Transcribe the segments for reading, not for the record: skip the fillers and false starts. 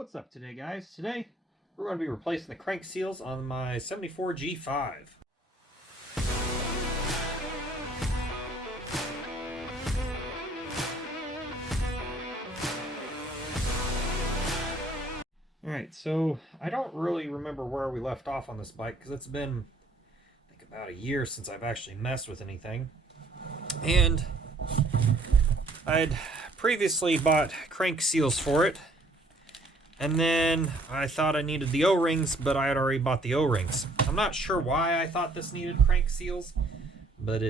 What's up today, guys? Today we're going to be replacing the crank seals on my 74 G5. Alright, so I don't really remember where we left off on this bike because it's been, I think, about a year since I've actually messed with anything. And I'd previously bought crank seals for it. And then I thought I needed the O-rings, but I had already bought the O-rings. I'm not sure why I thought this needed crank seals, but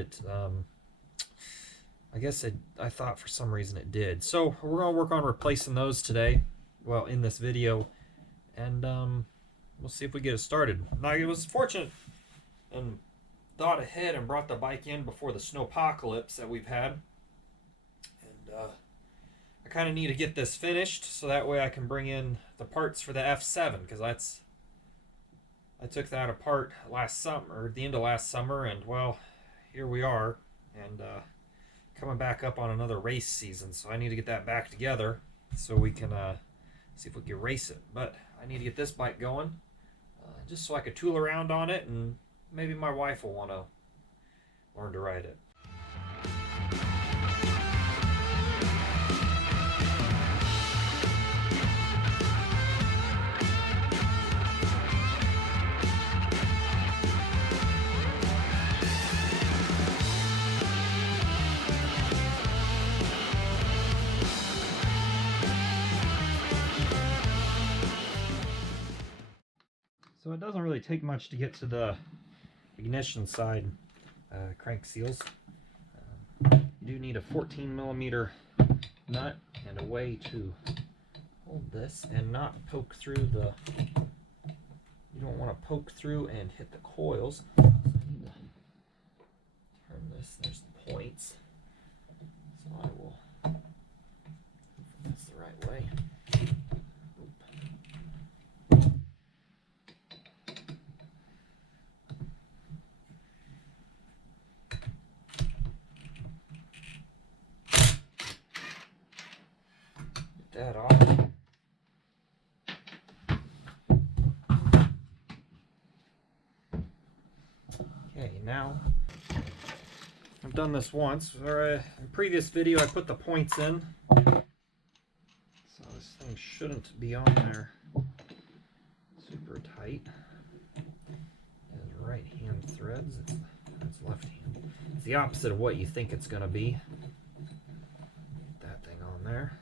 I guess I thought for some reason it did. So we're going to work on replacing those today, well, in this video, and we'll see if we get it started. Now, I was fortunate and thought ahead and brought the bike in before the snowpocalypse that we've had. And I kind of need to get this finished so that way I can bring in the parts for the F7, because I took that apart last summer, or at the end of last summer, and well, here we are, and coming back up on another race season, so I need to get that back together so we can see if we can race it. But I need to get this bike going just so I could tool around on it, and maybe my wife will want to learn to ride it. So it doesn't really take much to get to the ignition side crank seals. You do need a 14mm nut and a way to hold this and not poke through the, you don't want to poke through and hit the coils. So I need to turn this, there's the points. So I will, that's the right way. That off. Okay, now I've done this once. In a previous video I put the points in, so this thing shouldn't be on there super tight. It has right hand threads, it's left hand. It's the opposite of what you think it's going to be. Get that thing on there.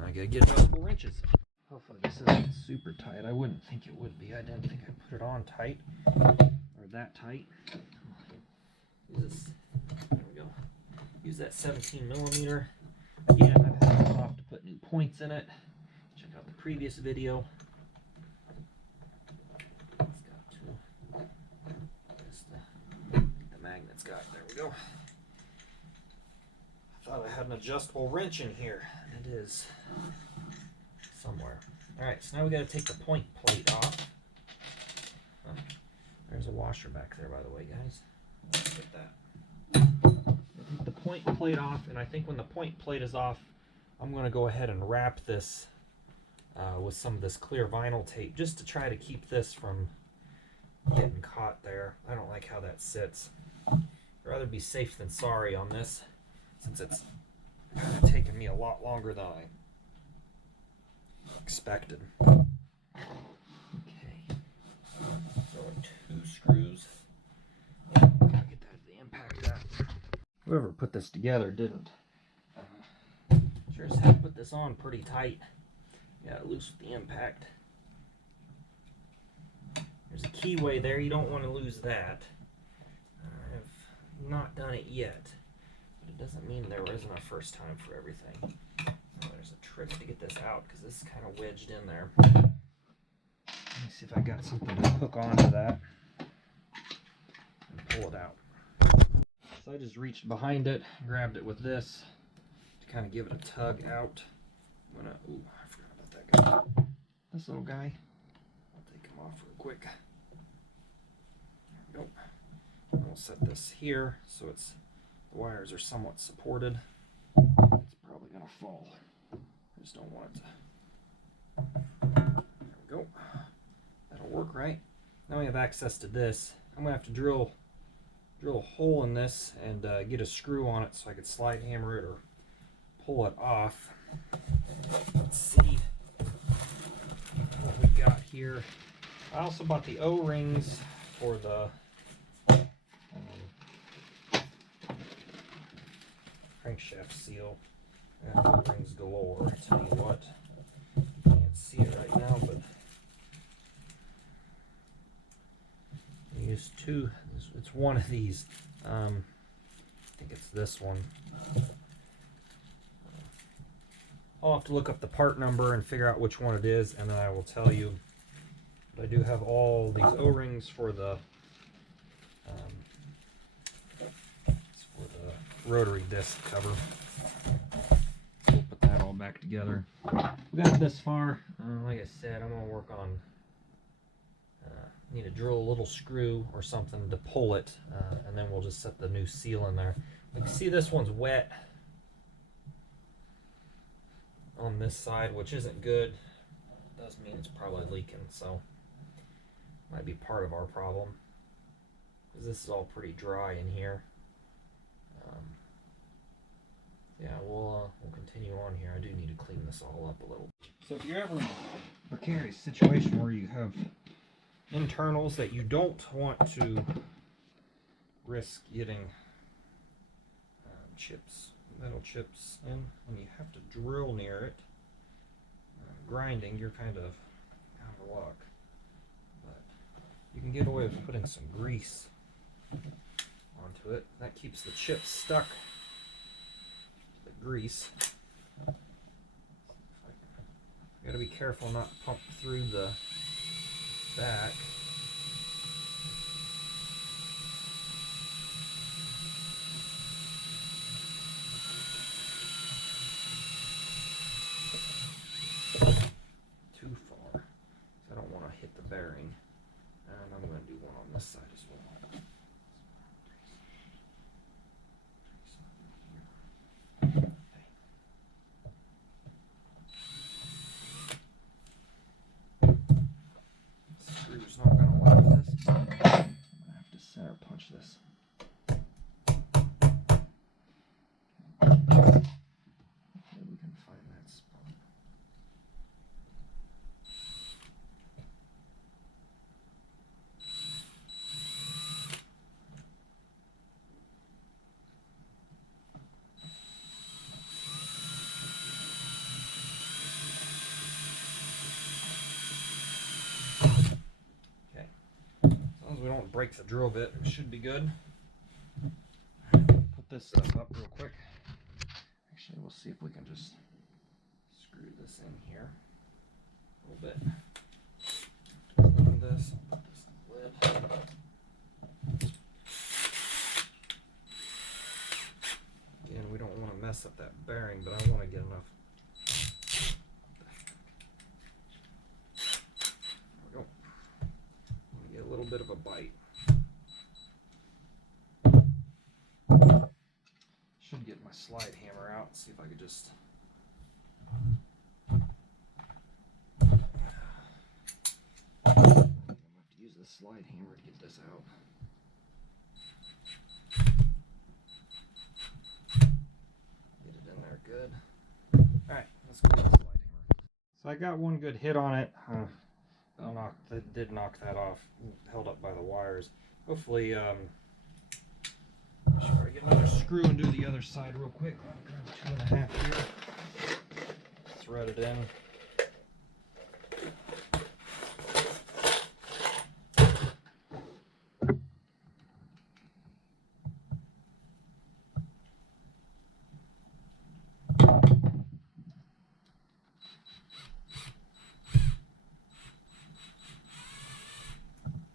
I gotta get adjustable wrenches. Hopefully this isn't super tight. I wouldn't think it would be. I didn't think I put it on tight, or that tight. Use this. There we go. Use that 17mm. Again, I've had it off to put new points in it. Check out the previous video. It's got two. The magnet's got. There we go. I thought I had an adjustable wrench in here. It is somewhere. Alright, so now we got to take the point plate off. There's a washer back there, by the way, guys. Let's get that. Take the point plate off, and I think when the point plate is off, I'm going to go ahead and wrap this with some of this clear vinyl tape, just to try to keep this from getting caught there. I don't like how that sits. I'd rather be safe than sorry on this, since it's kind of taken me a lot longer than I expected. Okay, so 2 screws. Get that the impact that. Whoever put this together didn't. Sure as heck put this on pretty tight. Got it loose with the impact. There's a keyway there. You don't want to lose that. I've not done it yet. It doesn't mean there isn't a first time for everything. Oh, there's a trick to get this out because this is kind of wedged in there. Let me see if I got something to hook onto that and pull it out. So I just reached behind it, grabbed it with this to kind of give it a tug out. I'm gonna, ooh, I forgot about that guy. This little guy. I'll take him off real quick. There we go. And we'll set this here so it's the wires are somewhat supported. It's probably going to fall. I just don't want it to. There we go. That'll work, right? Now we have access to this. I'm gonna have to drill a hole in this and get a screw on it so I could slide hammer it or pull it off. Let's see what we got here. I also bought the O-rings for the crankshaft seal. And O-rings galore. I tell you what, you can't see it right now, but I used two. It's one of these. I think it's this one. I'll have to look up the part number and figure out which one it is, and then I will tell you. But I do have all these O-rings for the rotary disc cover. We'll put that all back together. We got this far. Like I said, I'm gonna work on. Need to drill a little screw or something to pull it, and then we'll just set the new seal in there. You can see this one's wet on this side, which isn't good. It does mean it's probably leaking, so might be part of our problem, because this is all pretty dry in here. Yeah, we'll continue on here. I do need to clean this all up a little. So if you're ever in a precarious situation where you have internals that you don't want to risk getting metal chips in, and you have to drill near it, grinding, you're kind of out of luck. But you can get away with putting some grease onto it. That keeps the chips stuck to the grease. You gotta be careful not to pump through the back. Too far, so I don't want to hit the bearing. And I'm going to do one on this side as well. Screw's not going to like this. I'm going to have to center punch this. Hopefully we can find that spot. We don't break the drill bit, it should be good. Put this stuff up real quick. Actually, we'll see if we can just screw this in here a little bit. Clean this, put this in the lid. Again, we don't want to mess up that bearing, but I want to get enough. A little bit of a bite. Should get my slide hammer out and see if I could just I'm gonna have to use this slide hammer to get this out. Get it in there good. Alright, let's go with the slide hammer. So I got one good hit on it. That did knock that off, held up by the wires. Hopefully, sure I get another screw and do the other side real quick. I'll grab 2.5 here, thread it in.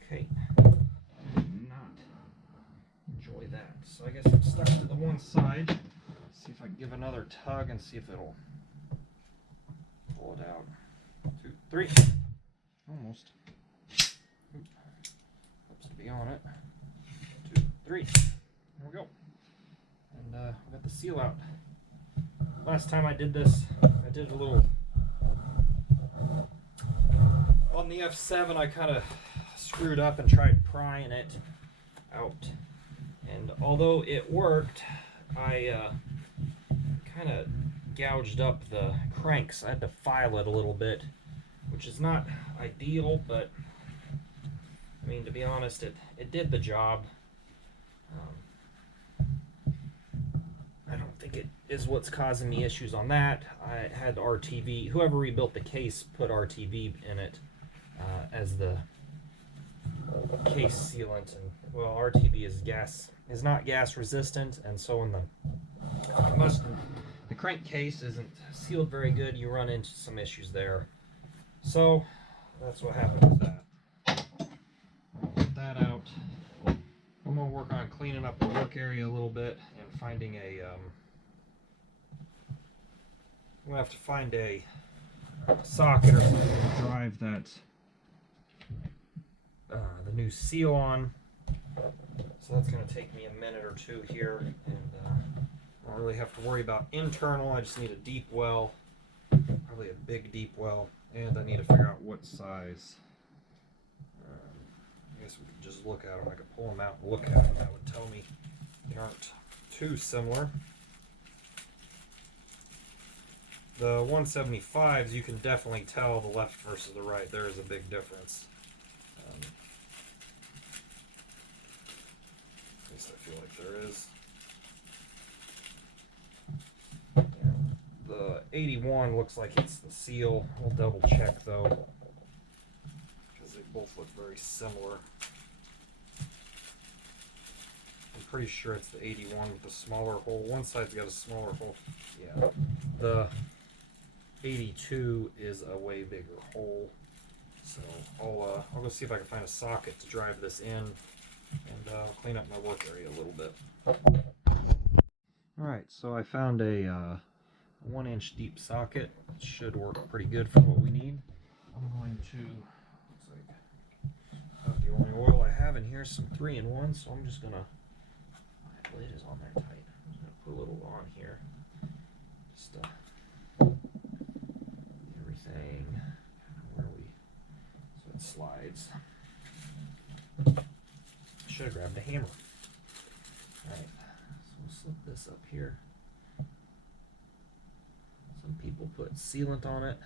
Okay, did not enjoy that. So I guess I'm stuck to the one side. See if I can give another tug and see if it'll pull it out. 2, 3. Almost. Oop. Helps to be on it. 2, 3. There we go. And we got the seal out. Last time I did this, I did a little on the F7. I kind of screwed up and tried prying it out, and although it worked, I kind of gouged up the cranks. I had to file it a little bit, which is not ideal, but I mean, to be honest, it did the job. I don't think it is what's causing me issues on that. I had RTV, whoever rebuilt the case put RTV in it as the case sealant, and well, RTV is not gas resistant, and so when the crankcase isn't sealed very good, you run into some issues there. So that's what happened with that. Get that out. I'm gonna work on cleaning up the work area a little bit and finding a I'm gonna have to find a socket or something to drive that the new seal on. So that's gonna take me a minute or two here, and I don't really have to worry about internal. I just need a deep well, probably a big deep well, and I need to figure out what size. I guess we could just look at them. I could pull them out and look at them. That would tell me they aren't too similar. The 175s, you can definitely tell the left versus the right. There is a big difference. At least I feel like there is. The 81 looks like it's the seal. We'll double check though, because they both look very similar. I'm pretty sure it's the 81 with the smaller hole. One side's got a smaller hole. Yeah. The 82 is a way bigger hole. So I'll go see if I can find a socket to drive this in, and clean up my work area a little bit. Alright, so I found a 1-inch deep socket. It should work pretty good for what we need. I'm going to, looks like about the only oil I have in here is some 3-in-1, so I'm just gonna, my lid is on there tight. I'm just gonna put a little on here. Just everything where we, so it slides. Should have grabbed a hammer. Alright, so we'll slip this up here. Some people put sealant on it.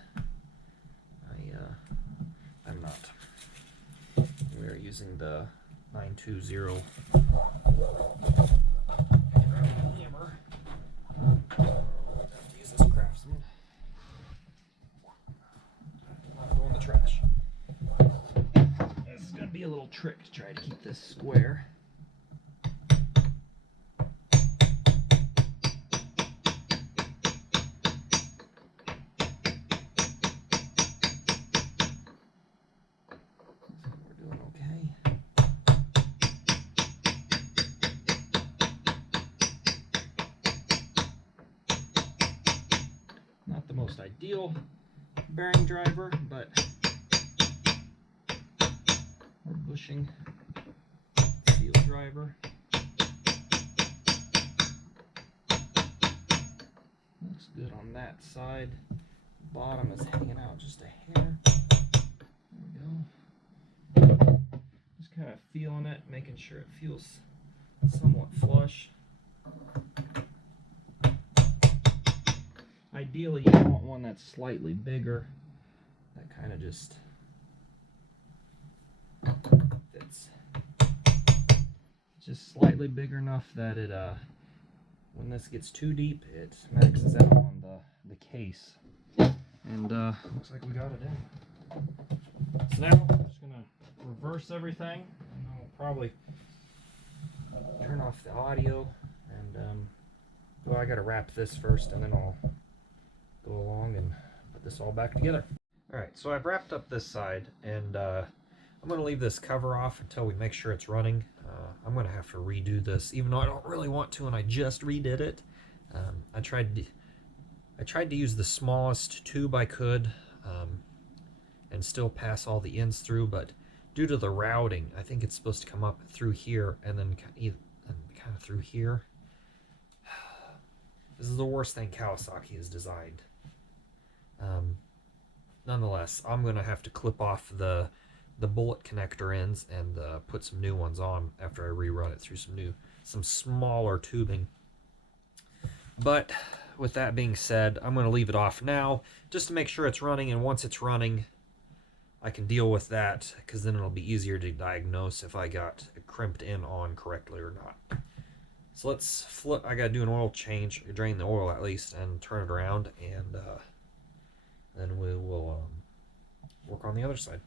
I'm not. We are using the 920 hammer. I have to use this Craftsman. Not go in the trash. This is going to be a little trick to try to keep this square. Most ideal bearing driver, but or bushing seal driver. Looks good on that side. Bottom is hanging out just a hair. There we go. Just kind of feeling it, making sure it feels somewhat flush. Ideally, you want one that's slightly bigger. That kind of just fits. Just slightly big enough that it, when this gets too deep, it maxes out on the case. And looks like we got it in. So now I'm just gonna reverse everything, and I'll probably turn off the audio. And well, I gotta wrap this first, and then I'll go along and put this all back together. Alright, so I've wrapped up this side, and I'm going to leave this cover off until we make sure it's running. I'm going to have to redo this, even though I don't really want to, and I just redid it. I tried to use the smallest tube I could and still pass all the ends through, but due to the routing, I think it's supposed to come up through here and then kind of through here. This is the worst thing Kawasaki has designed. Nonetheless, I'm gonna have to clip off the bullet connector ends and put some new ones on after I rerun it through some smaller tubing. But with that being said, I'm gonna leave it off now just to make sure it's running, and once it's running, I can deal with that, because then it'll be easier to diagnose if I got it crimped in on correctly or not. So let's flip. I gotta do an oil change, drain the oil at least, and turn it around, and then we will work on the other side.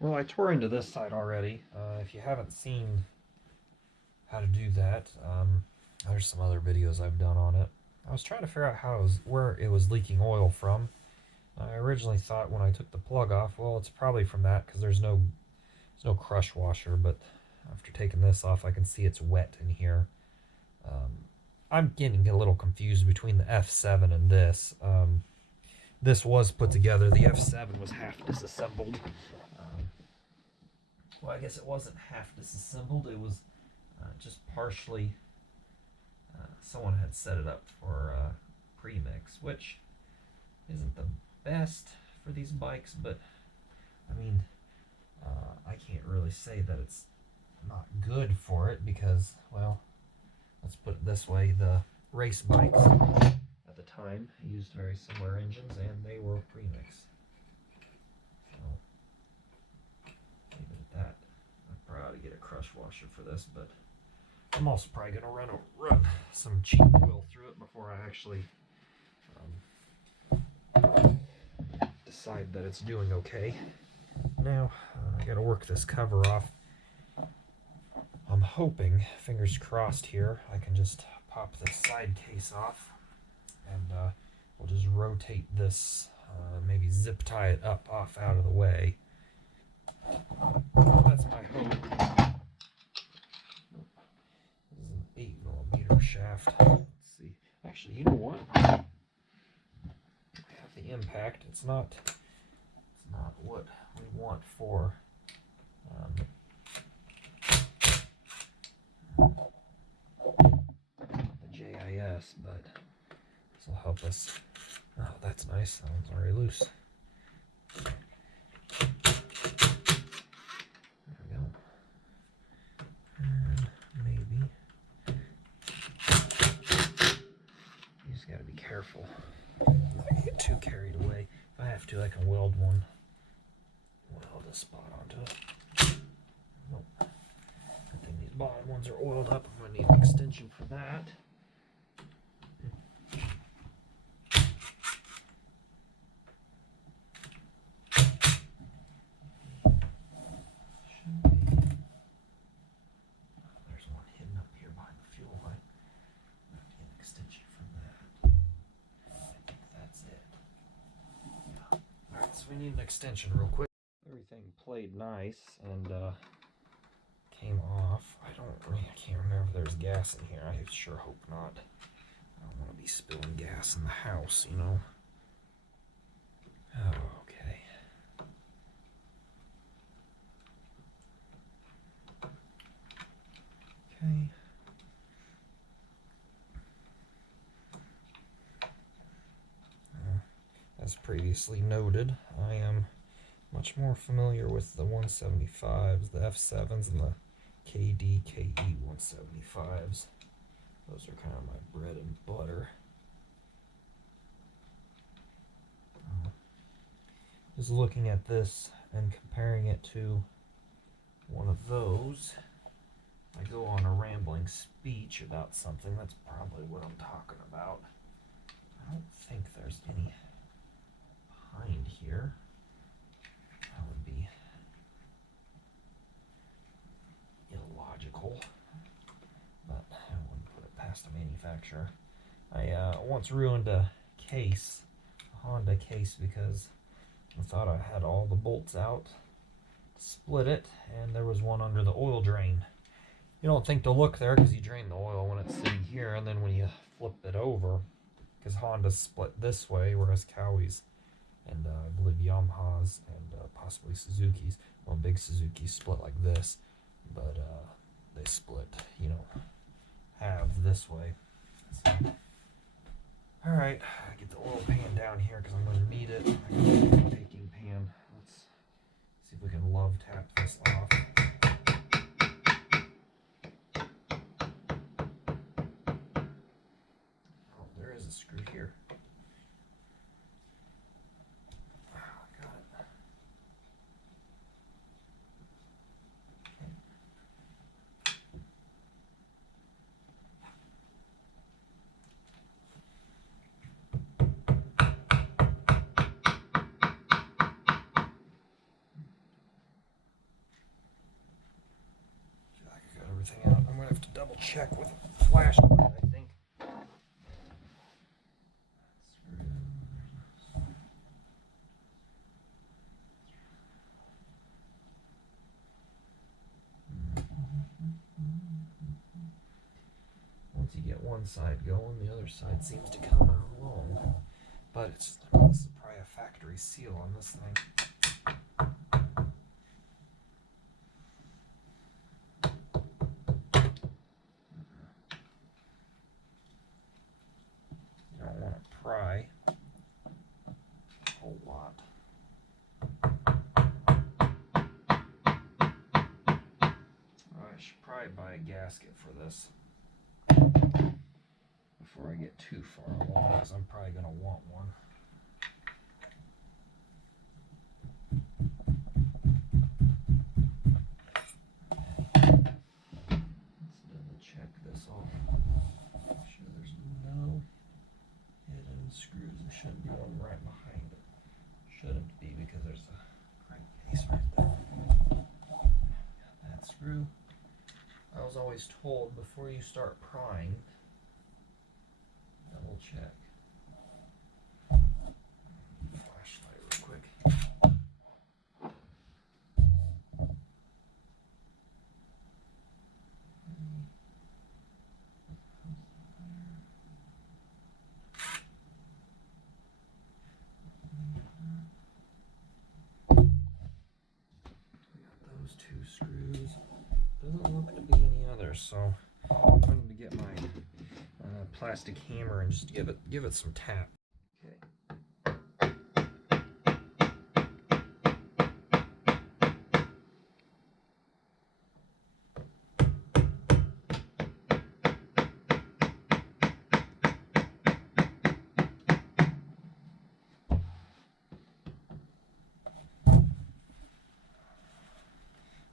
Well, I tore into this side already. If you haven't seen how to do that, there's some other videos I've done on it. I was trying to figure out where it was leaking oil from. I originally thought when I took the plug off, well, it's probably from that, because there's no crush washer, but after taking this off, I can see it's wet in here. I'm getting a little confused between the F7 and this. This was put together. The F7 was half disassembled. Well, I guess it wasn't half disassembled. It was just partially. Someone had set it up for premix, which isn't the best for these bikes, but I mean, I can't really say that it's not good for it, because, well, let's put it this way: the race bikes at the time used very similar engines, and they were premix. So leave it at that. I probably ought to get a crush washer for this, but I'm also probably going to run some cheap oil through it before I actually decide that it's doing okay. Now, I got to work this cover off. I'm hoping, fingers crossed here, I can just pop the side case off, and we'll just rotate this, maybe zip tie it off out of the way. That's my hope. This is an 8mm shaft. Let's see. Actually, you know what? I have the impact. It's not what we want for the JIS, but this will help us. Oh, that's nice. That one's already loose. There we go. And maybe you just gotta be careful not to get too carried away. If I have to, I can weld a spot onto it. Nope. I think these bottom ones are oiled up. I'm gonna need an extension for that. There's one hidden up here behind the fuel line. I'm gonna get an extension from that. I think that's it. Yeah. Alright, so we need an extension real quick. Everything played nice and came off. I can't remember if there's gas in here. I sure hope not. I don't want to be spilling gas in the house, you know. Oh, okay. Okay. As previously noted, I am much more familiar with the 175s, the F7s, and the KD, KE 175s. Those are kind of my bread and butter. Just looking at this and comparing it to one of those, I go on a rambling speech about something. That's probably what I'm talking about. I don't think there's any behind here. That would be illogical, but I wouldn't put it past a manufacturer. I once ruined a case, a Honda case, because I thought I had all the bolts out, split it, and there was one under the oil drain. You don't think to look there because you drain the oil when it's sitting here, and then when you flip it over, because Honda's split this way, whereas Kawis and I believe Yamaha's and possibly Suzuki's, well, big Suzuki's split like this, but they split, you know, half this way. So Alright, get the oil pan down here because I'm going to need it. I got a baking pan. Let's see if we can love tap this off. Oh, there is a screw here. Oh, I got it. I got everything out. I'm going to have to double check with a flashlight, I think. Once you get one side going, the other side seems to come out along. But it's, this is probably a factory seal on this thing. You don't want to pry a whole lot. I should probably buy a gasket for this before I get too far along, because I'm probably going to want one. Let's double check this off. Make sure there's no hidden screws. There shouldn't be one right behind it. Shouldn't be, because there's a crankcase right there. Got that screw. I was always told before you start prying, double check. Flashlight real quick. Those two screws. Doesn't look to be any others, so I'm going to get my plastic hammer and just give it some tap. Okay.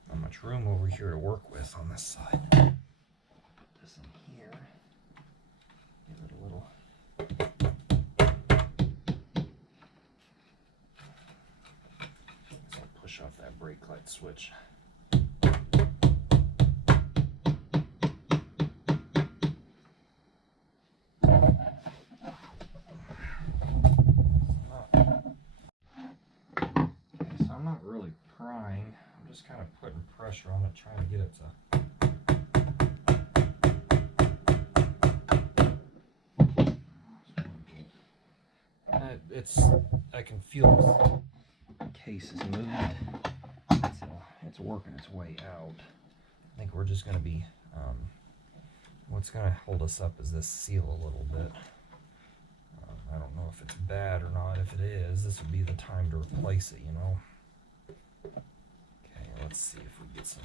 Not much room over here to work with on this side. Put this in here. Give it a little. So I'll push off that brake light switch. I'm not really prying. I'm just kind of putting pressure on it, trying to get it to. I can feel the case is moved. It's working its way out. I think we're just going to be, what's going to hold us up is this seal a little bit. I don't know if it's bad or not. If it is, this would be the time to replace it, you know. Okay, let's see if we get some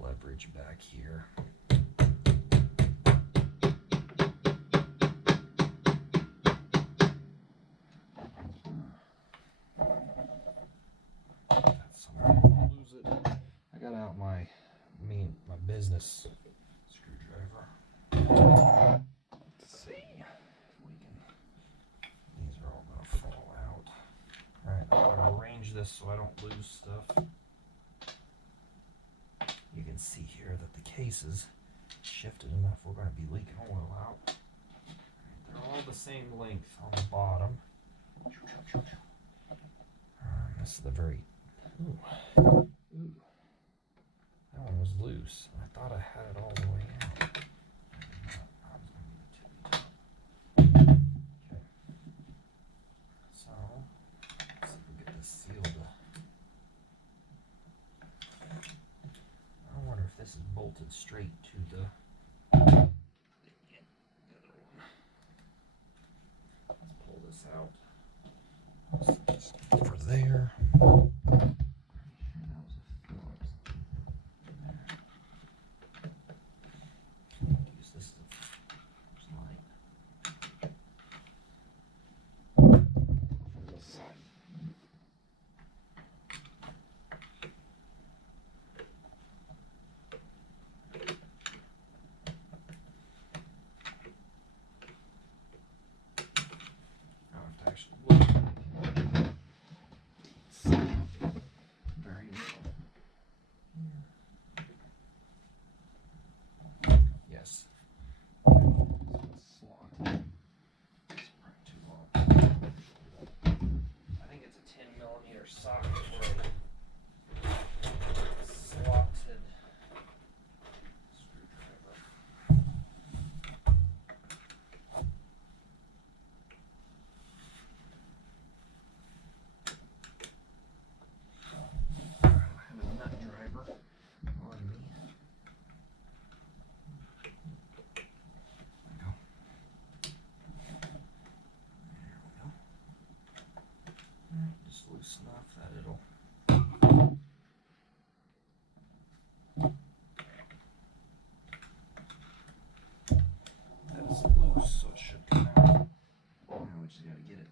leverage back here. I got out my business screwdriver. Let's see if we can. These are all gonna fall out. All right, I'm gonna arrange this so I don't lose stuff. You can see here that the case is shifted enough. We're gonna be leaking oil out. They're all the same length on the bottom. This is the very. Ooh. That one was loose. I thought I had it all the way out. Okay. So, let's see if we get this sealed. I wonder if this is bolted straight to the. out. Just over there. Use this as line. Very well. Yes. Slot. It's probably too long. I think it's a 10mm socket for a slotted screwdriver. I have a nut driver on me. Just loose enough that it'll that's loose, so it should come out. Now we just gotta get it.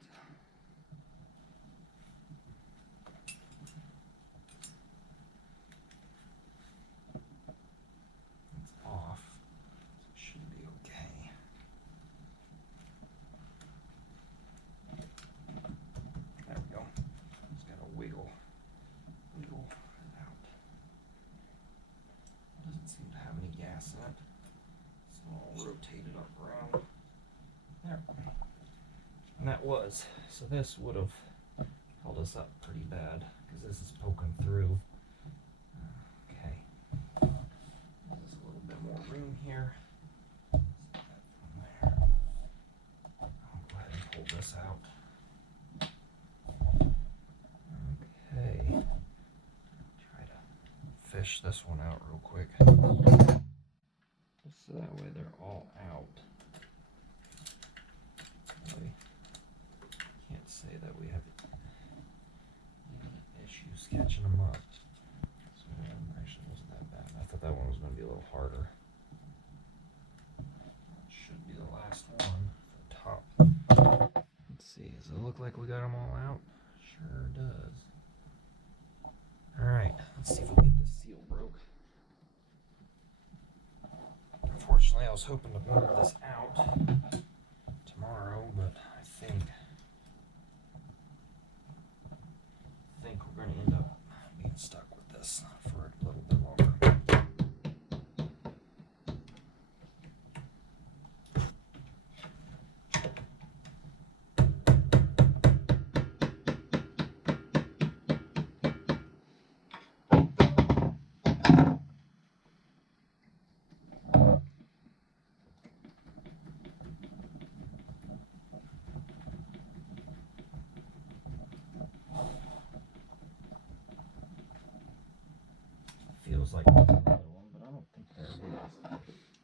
It's off, so it should be okay. There we go. Just gotta wiggle it out. Doesn't seem to have any gas in it, so I'll rotate it up around. There. And that was. So this would have held us up pretty bad because this is poking through. Okay. There's a little bit more room here. There. I'll go ahead and pull this out. Okay. Try to fish this one out real quick. So that way they're all out. I can't say that we have any issues catching them up. So actually wasn't that bad. I thought that one was going to be a little harder. Should be the last one from the top. Let's see, does it look like we got them all out? Sure does. Alright, let's see if we can get this seal broke. Unfortunately, I was hoping to move this out tomorrow, but I think we're going to end up being stuck with this for a little bit longer. Feels like there's another one, but I don't think there is.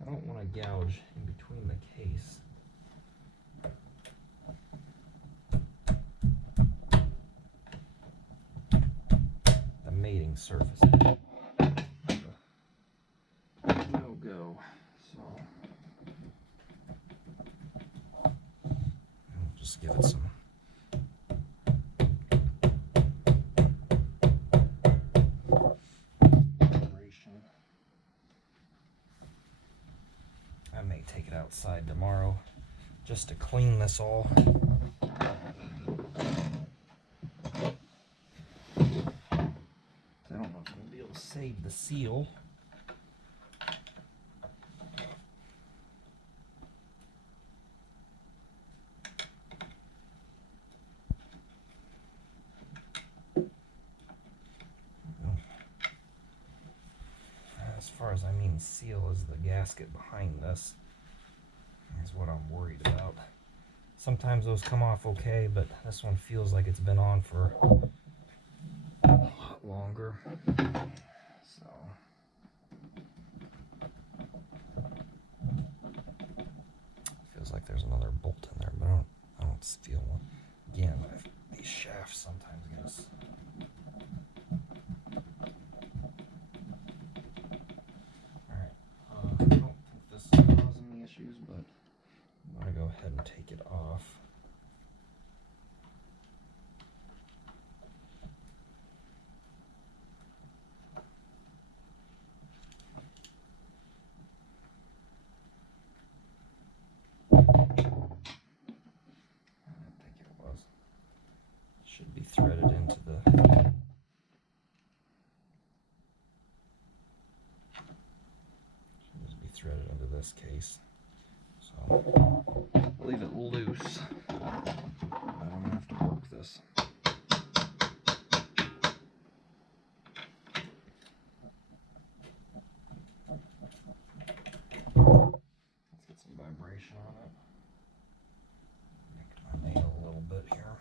I don't want to gouge in between the case. The mating surface. No go. So I'll just give it some. I may take it outside tomorrow just to clean this all. I don't know if I'm going to be able to save the seal. As far as I mean seal is the gasket behind this is what I'm worried about. Sometimes those come off okay, but this one feels like it's been on for a lot longer. So feels like there's another bolt in there, but I don't feel one. should be threaded into the threaded into this case. So leave it loose. I'm gonna have to work this. Let's get some vibration on it. Make my nail a little bit here.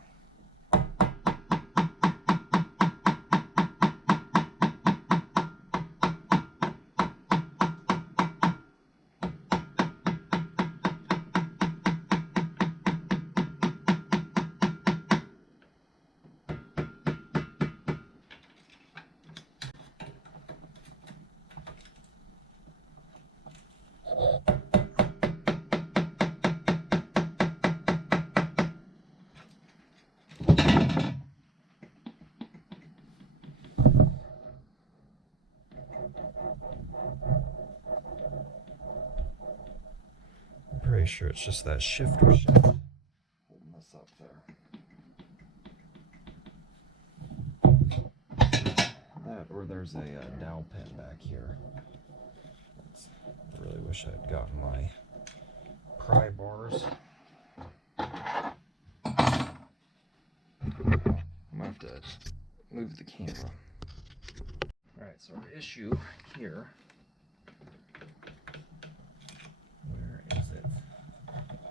Pretty sure it's just that shifter shaft holding this up there. That, or there's a dowel pin back here. I really wish I'd gotten my pry bars. I'm gonna have to move the camera. Alright, so our issue here. Where is it?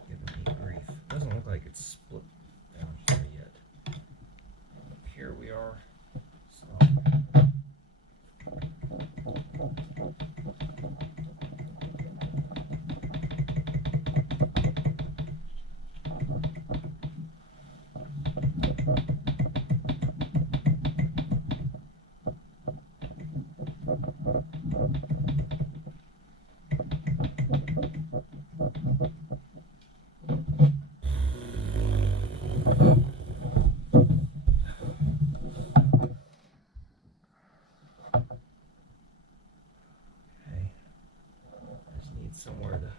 Giving me grief. Doesn't look like it's split down here yet. Here we are. So somewhere to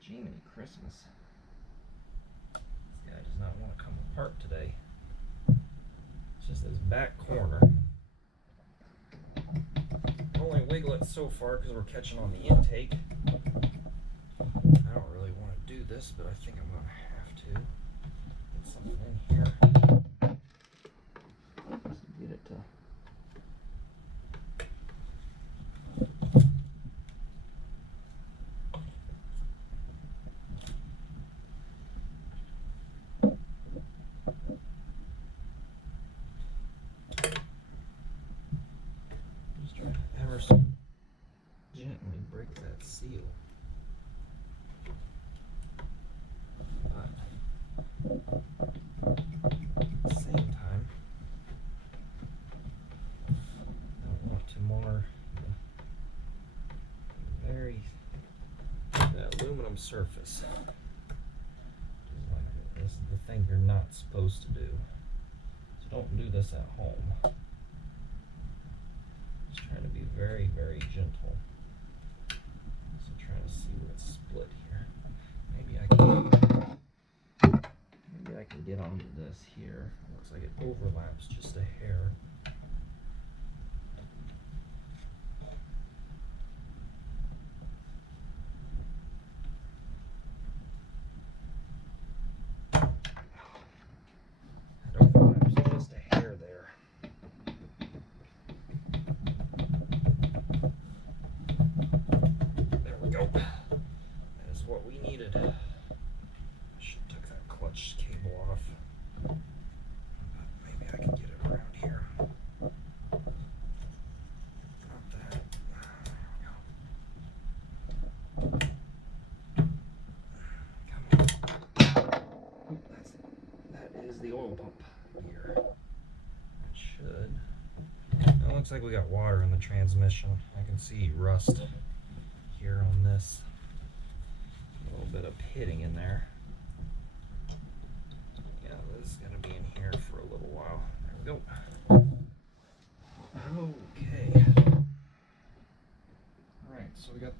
Jiminy Christmas. This guy does not want to come apart today. Just this back corner. Only wiggle it so far because we're catching on the intake. I don't really want to do this, but I think I'm going to have to get something in here. Just get it to. Ever so gently break that seal. But at the same time, I don't want to mar the aluminum surface. This is the thing you're not supposed to do. So don't do this at home. Trying to be very, very gentle. So trying to see where it's split here. Maybe I can get onto this here. Looks like it overlaps just a hair. It overlaps just a hair there. That is what we needed. I should have took that clutch cable off. But maybe I can get it around here. Not that. There we go. Come on. That is the oil pump here. It should. It looks like we got water in the transmission. I can see rust here on this. A little bit of pitting in there. Yeah, this is going to be in here for a little while. There we go. Okay. Alright, so we got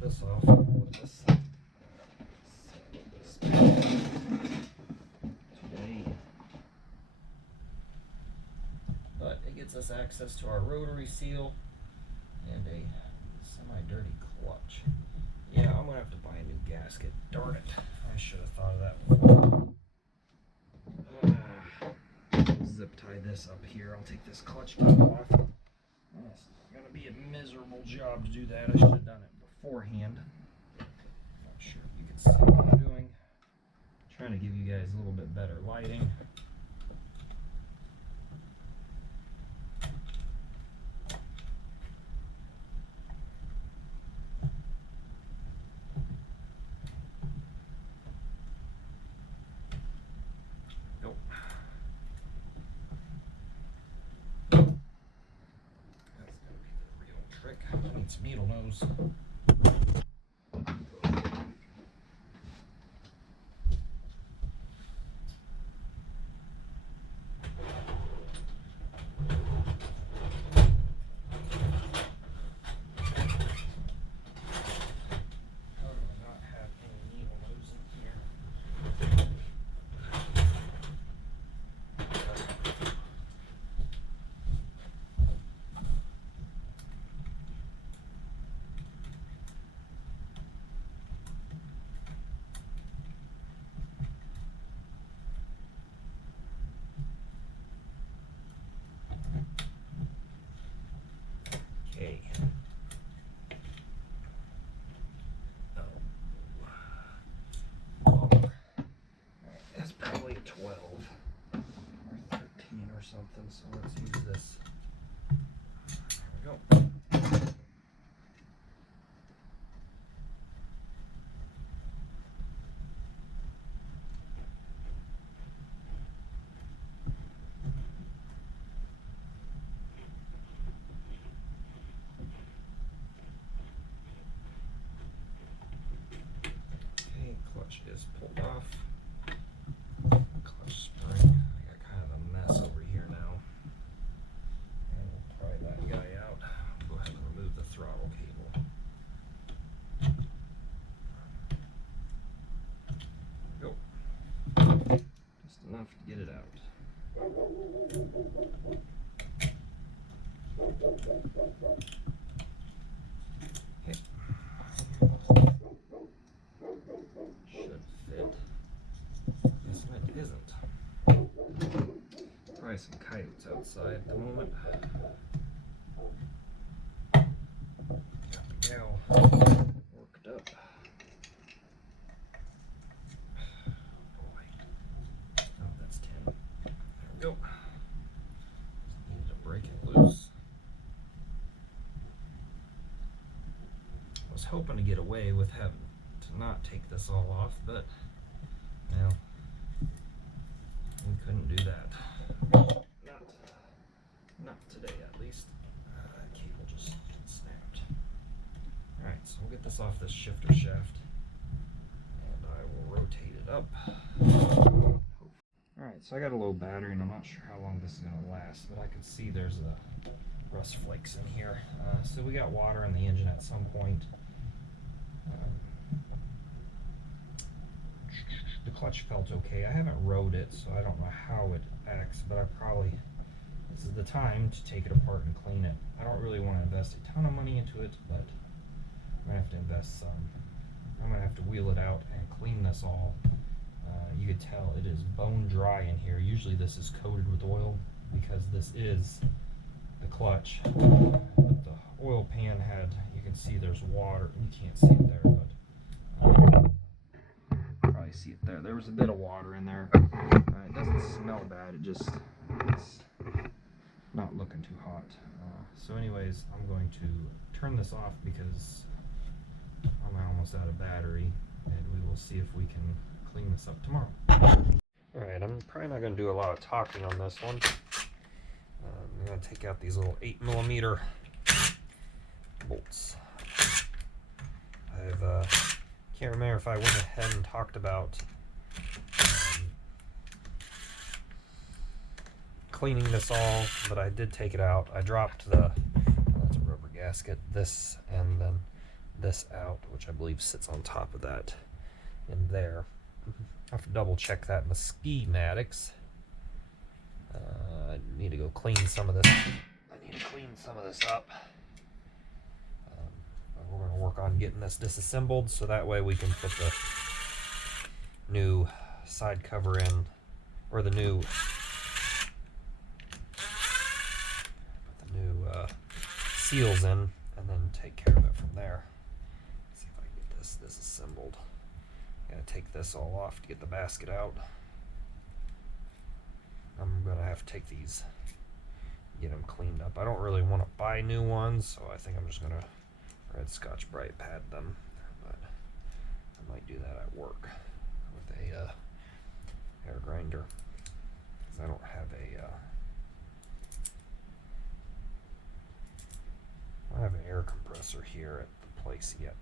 this off. With this today. But it gets us access to our rotary seal and a semi-dirty clutch. Yeah, I'm gonna have to buy a new gasket. Darn it. I should have thought of that before. Zip tie this up here. I'll take this clutch cap off. It's gonna be a miserable job to do that. I should have done it beforehand. Not sure if you can see what I'm doing. Trying to give you guys a little bit better lighting. It's needle nose. Okay. Oh. That's probably 12 or 13 or something, so let's use this. There we go. Clutch is pulled off. Clutch spring. I got kind of a mess over here now. And we'll pry that guy out. Go ahead and remove the throttle cable. Go. Just enough to get it out. Okay. Probably some coyotes outside at the moment. Got the gal worked up. Boy. Oh, that's 10. There we go. Just needed to break it loose. I was hoping to get away with having to not take this all off, but well, we couldn't do that. Not today, at least. That cable just snapped. Alright, so we'll get this off this shifter shaft, and I will rotate it up. Alright, so I got a low battery, and I'm not sure how long this is going to last, but I can see there's a rust flakes in here. So we got water in the engine at some point. The clutch felt okay. I haven't rode it, so I don't know how it acts, but this is the time to take it apart and clean it. I don't really want to invest a ton of money into it, but I'm going to have to invest some. I'm going to have to wheel it out and clean this all. You could tell it is bone dry in here. Usually this is coated with oil because this is the clutch. But the oil pan had, you can see there's water. You can't see it there, but probably see it there. There was a bit of water in there. It doesn't smell bad. It's not looking too hot. So anyways, I'm going to turn this off because I'm almost out of battery, and we will see if we can clean this up tomorrow. Alright, I'm probably not going to do a lot of talking on this one. I'm going to take out these little 8mm bolts. can't remember if I went ahead and talked about cleaning this all, but I did take it out. I dropped that's a rubber gasket, this and then this out, which I believe sits on top of that in there. I have to double check that in the schematics. I need to go clean some of this. I need to clean some of this up. We're going to work on getting this disassembled so that way we can put the new side cover in, or the new seals in, and then take care of it from there. Let's see if I can get this disassembled. Gotta take this all off to get the basket out. I'm gonna have to take these, get them cleaned up. I don't really want to buy new ones, so I think I'm just gonna red Scotch Brite pad them, but I might do that at work with a hair grinder, because I don't have I have an air compressor here at the place yet.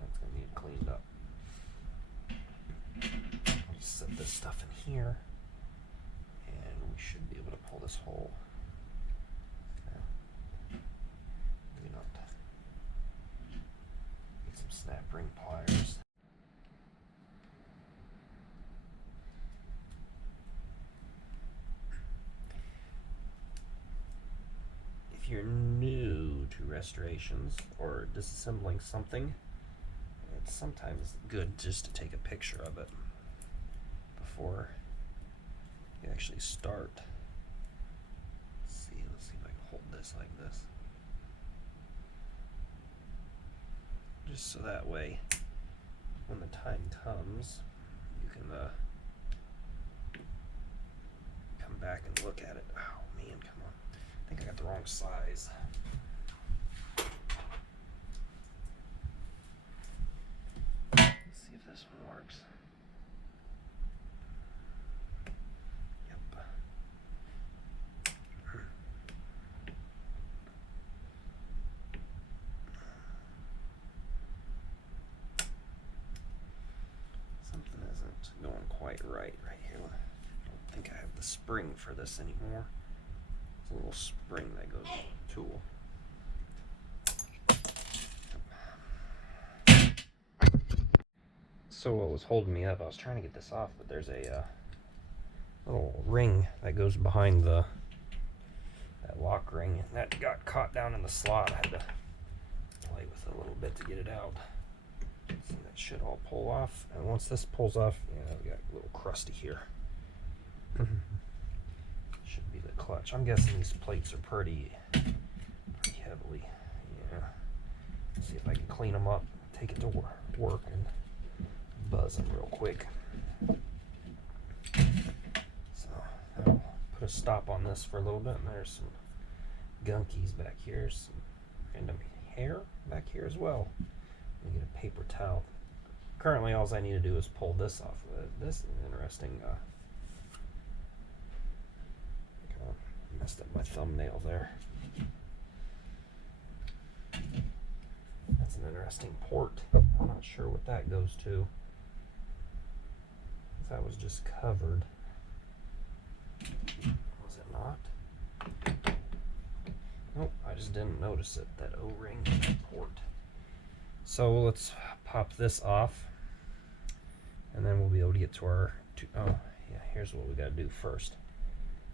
That's gonna need cleaned up. I'll just set this stuff in here, and we should be able to pull this hole. Maybe not. Get some snap ring pliers. If you're new to restorations or disassembling something, it's sometimes good just to take a picture of it before you actually start. Let's see if I can hold this like this. Just so that way, when the time comes, you can come back and look at it. Oh man, come on. I think I got the wrong size. Let's see if this one works. Yep. Something isn't going quite right here. I don't think I have the spring for this anymore. A little spring that goes with the tool. So what was holding me up, I was trying to get this off, but there's a little ring that goes behind that lock ring, and that got caught down in the slot. I had to play with it a little bit to get it out. So that should all pull off, and once this pulls off, yeah, we got a little crusty here. Should be the clutch. I'm guessing these plates are pretty heavily. Yeah. Let's see if I can clean them up, take it to work, and buzz them real quick. So I'll put a stop on this for a little bit. And there's some gunkies back here, some random hair back here as well. Let me get a paper towel. Currently, all I need to do is pull this off of it. This is interesting. Messed up my thumbnail there. That's an interesting port. I'm not sure what that goes to. That was just covered. Was it not? Nope, I just didn't notice it. That O-ring port. So let's pop this off, and then we'll be able to get to our. Oh, yeah. Here's what we got to do first.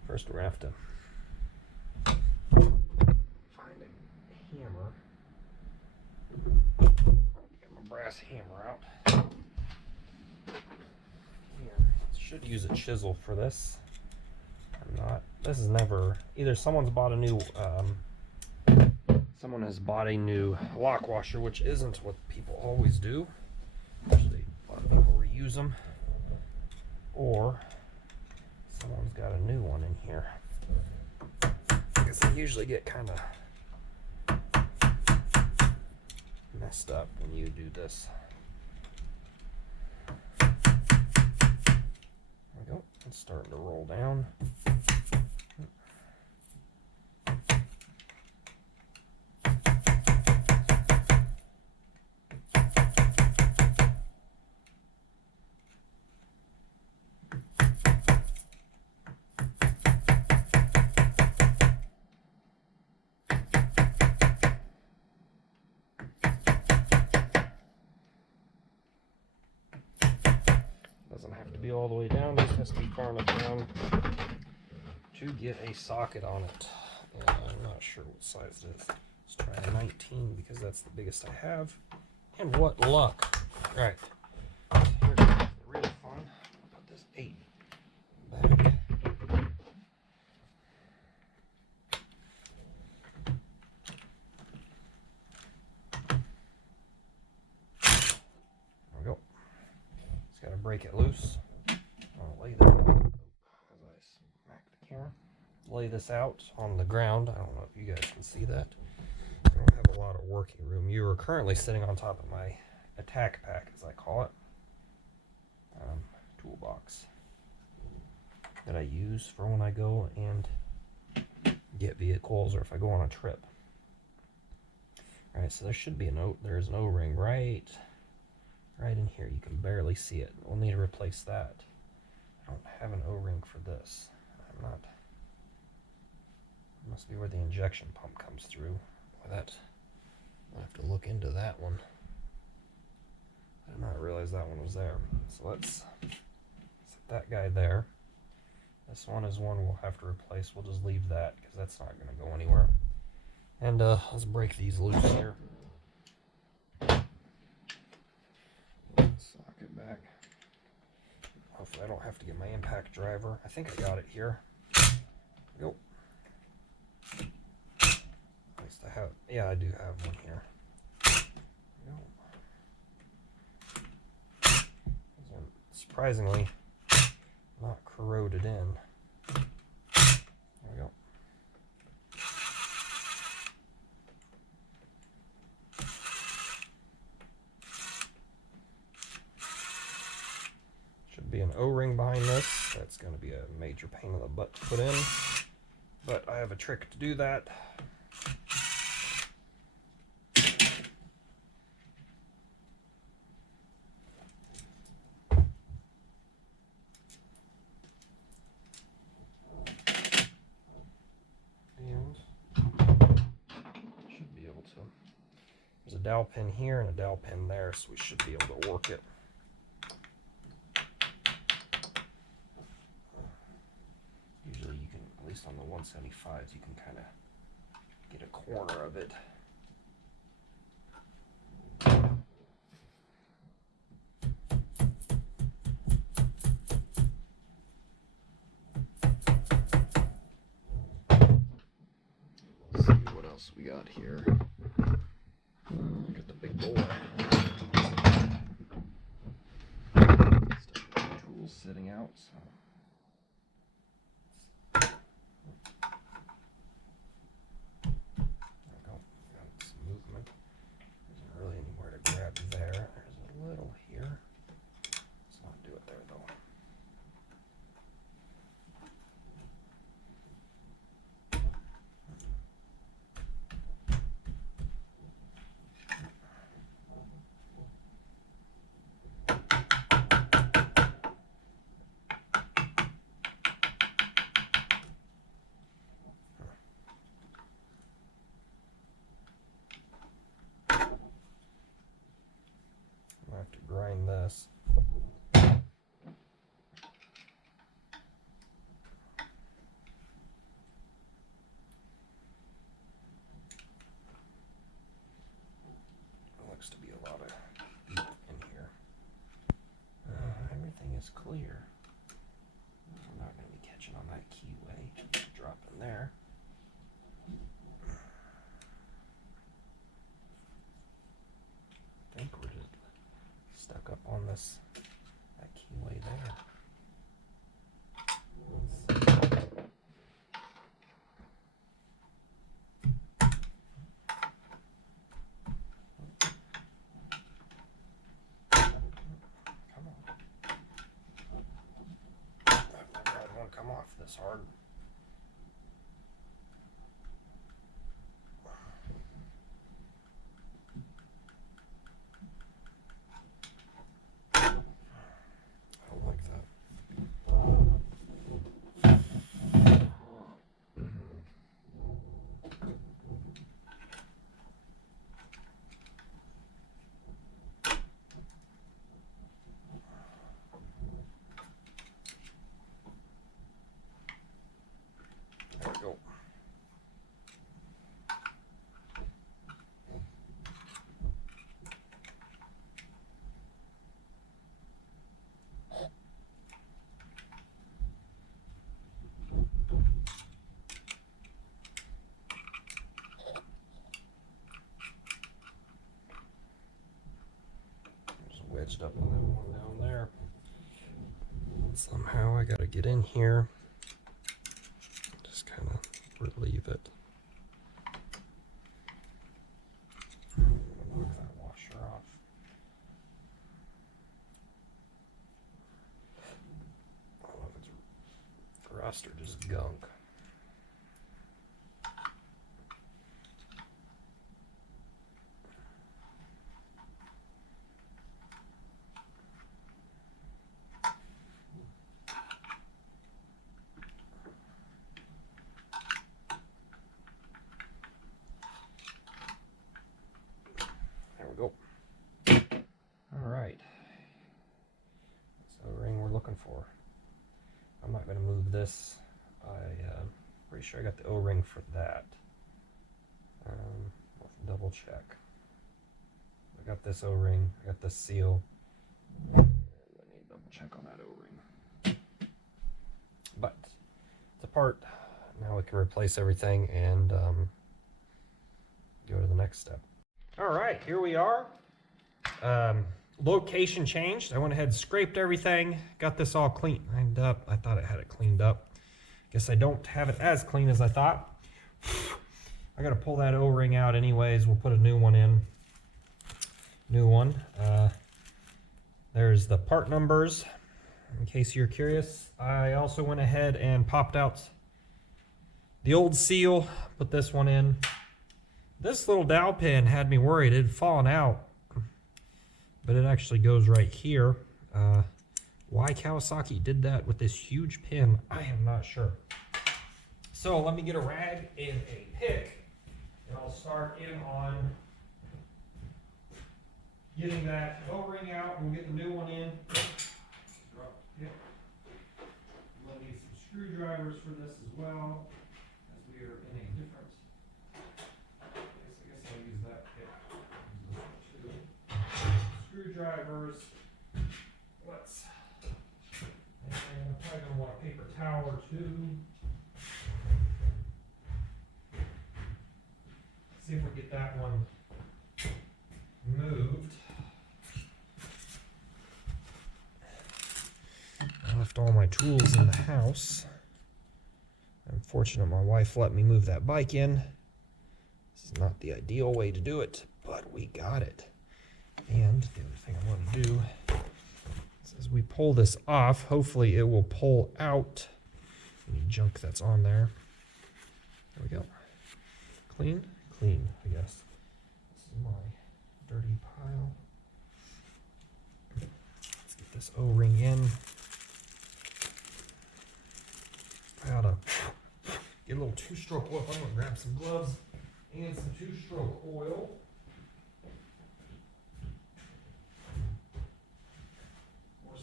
First, we're gonna have to find a hammer. Get my brass hammer out. Here, should use a chisel for this. I'm not. This is never. Either someone's bought a new. Someone has bought a new lock washer, which isn't what people always do. Actually, a lot of people reuse them. Or someone's got a new one in here. Because they usually get kind of messed up when you do this. There we go. It's starting to roll down. be all the way down. This has to be far enough down to get a socket on it. And I'm not sure what size it is. Let's try a 19 because that's the biggest I have. And what luck. All right. So here's the real fun. I'll put this 8 back. Break it loose. I'll lay this, as I smack the camera, lay this out on the ground. I don't know if you guys can see that. I don't have a lot of working room. You are currently sitting on top of my attack pack, as I call it, toolbox that I use for when I go and get vehicles or if I go on a trip. All right, so there should be a note. There's an O-ring right in here. You can barely see it. We'll need to replace that. I don't have an O-ring for this. I'm not. It must be where the injection pump comes through. Boy, that. I'll have to look into that one. I did not realize that one was there. So let's set that guy there. This one is one we'll have to replace. We'll just leave that because that's not going to go anywhere. And let's break these loose here. Socket back. Hopefully I don't have to get my impact driver. I think I got it here. Go. At least I have. Yeah, I do have one here. Go. Surprisingly, not corroded in. There we go. Be an O-ring behind this. That's going to be a major pain in the butt to put in, but I have a trick to do that. And should be able to. There's a dowel pin here and a dowel pin there, so we should be able to work it. At least on the 175s, you can kind of get a corner of it. Let's see what else we got here. Look at the big boy. Tools sitting out. So. I have to grind this. Looks to be a lot of heat in here. Everything is clear. I'm not going to be catching on that keyway. Drop in there. I think we're just stuck up on this that keyway there. Come on. That won't come off this hard. wedged up on that one down there. Somehow I gotta get in here. Just kind of relieve it. Knock that washer off. I don't know if it's rust or just gunk. Go. All right. That's the ring we're looking for. I'm not going to move this. I'm pretty sure I got the O-ring for that. Let's double check. I got this O-ring. I got this seal. And I need to double check on that O-ring. But it's apart. Now we can replace everything and go to the next step. All right, here we are. Location changed. I went ahead and scraped everything, got this all cleaned up. I thought I had it cleaned up. Guess I don't have it as clean as I thought. I gotta pull that O-ring out anyways. We'll put a new one in. New one. There's the part numbers, in case you're curious. I also went ahead and popped out the old seal, put this one in. This little dowel pin had me worried. It had fallen out, but it actually goes right here. Why Kawasaki did that with this huge pin, I am not sure. So let me get a rag and a pick, and I'll start in on getting that O-ring out. We'll get the new one in. Drop the pick. We'll need some screwdrivers for this as well, as we are in a different. Screwdrivers. And I'm probably going to want a paper towel or two. See if we get that one moved. I left all my tools in the house. I'm fortunate my wife let me move that bike in. This is not the ideal way to do it, but we got it. And the other thing I want to do is as we pull this off, hopefully it will pull out any junk that's on there. There we go. Clean? Clean, I guess. This is my dirty pile. Let's get this O-ring in. I ought to get a little two-stroke oil. I'm going to grab some gloves and some two-stroke oil.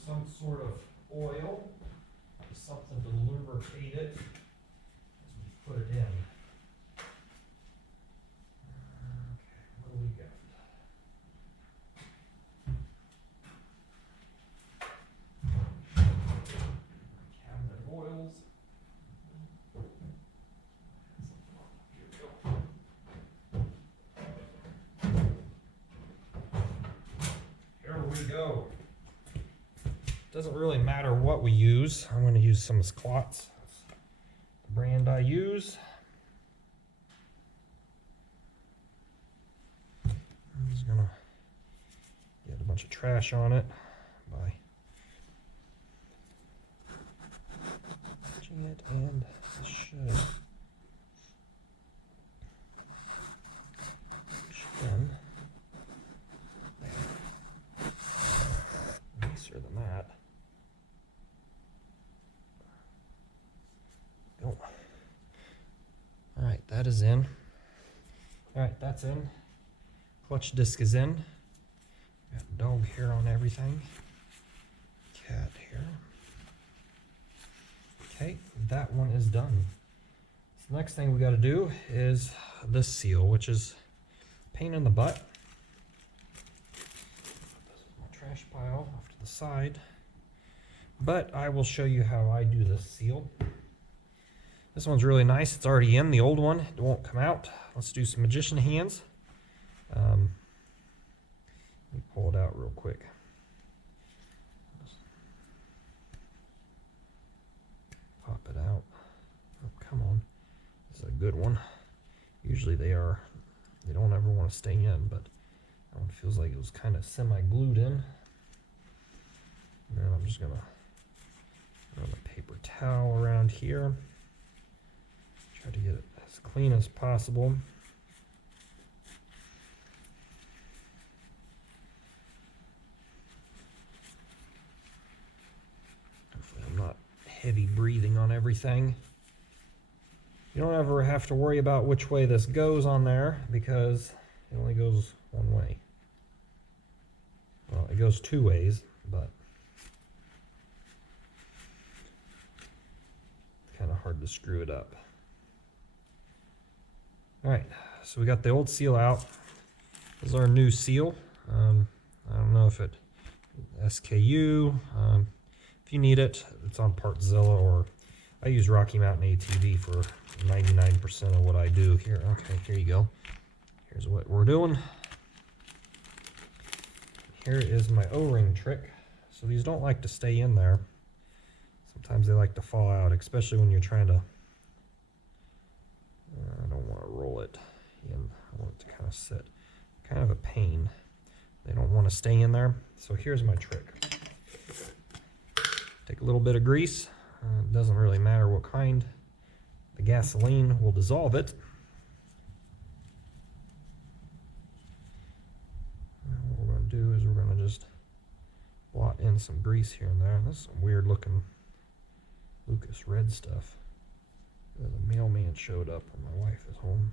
Some sort of oil, something to lubricate it as we put it in. Okay, what do we got? Cabinet of oils. Here we go. Doesn't really matter what we use. I'm going to use some of this Klotz. That's the brand I use. I'm just going to get a bunch of trash on it by touching it, and this should then nicer than that. Go. All right, that is in. All right, that's in. Clutch disc is in. Got dog hair on everything. Cat hair. Okay, that one is done. So the next thing we got to do is this seal, which is a pain in the butt. This is my trash pile off to the side. But I will show you how I do this seal. This one's really nice. It's already in. The old one, it won't come out. Let's do some magician hands. Let me pull it out real quick. pop it out. Oh, come on. This is a good one. Usually they don't ever want to stay in, but that one feels like it was kind of semi-glued in. And then I'm just gonna run a paper towel around here. Try to get it as clean as possible. Hopefully I'm not heavy breathing on everything. You don't ever have to worry about which way this goes on there because it only goes one way. Well, it goes two ways, but it's kind of hard to screw it up. All right, so we got the old seal out. This is our new seal. I don't know if it SKU. If you need it, it's on Partzilla, or I use Rocky Mountain ATV for 99% of what I do here. Okay, here you go. Here's what we're doing. Here is my O-ring trick. So these don't like to stay in there. Sometimes they like to fall out, especially when you're trying to, I don't want to roll it in. I want it to kind of sit. Kind of a pain. They don't want to stay in there. So here's my trick. Take a little bit of grease. It doesn't really matter what kind. The gasoline will dissolve it. And what we're going to do is we're going to just blot in some grease here and there. This is some weird looking Lucas red stuff. The mailman showed up when my wife is home.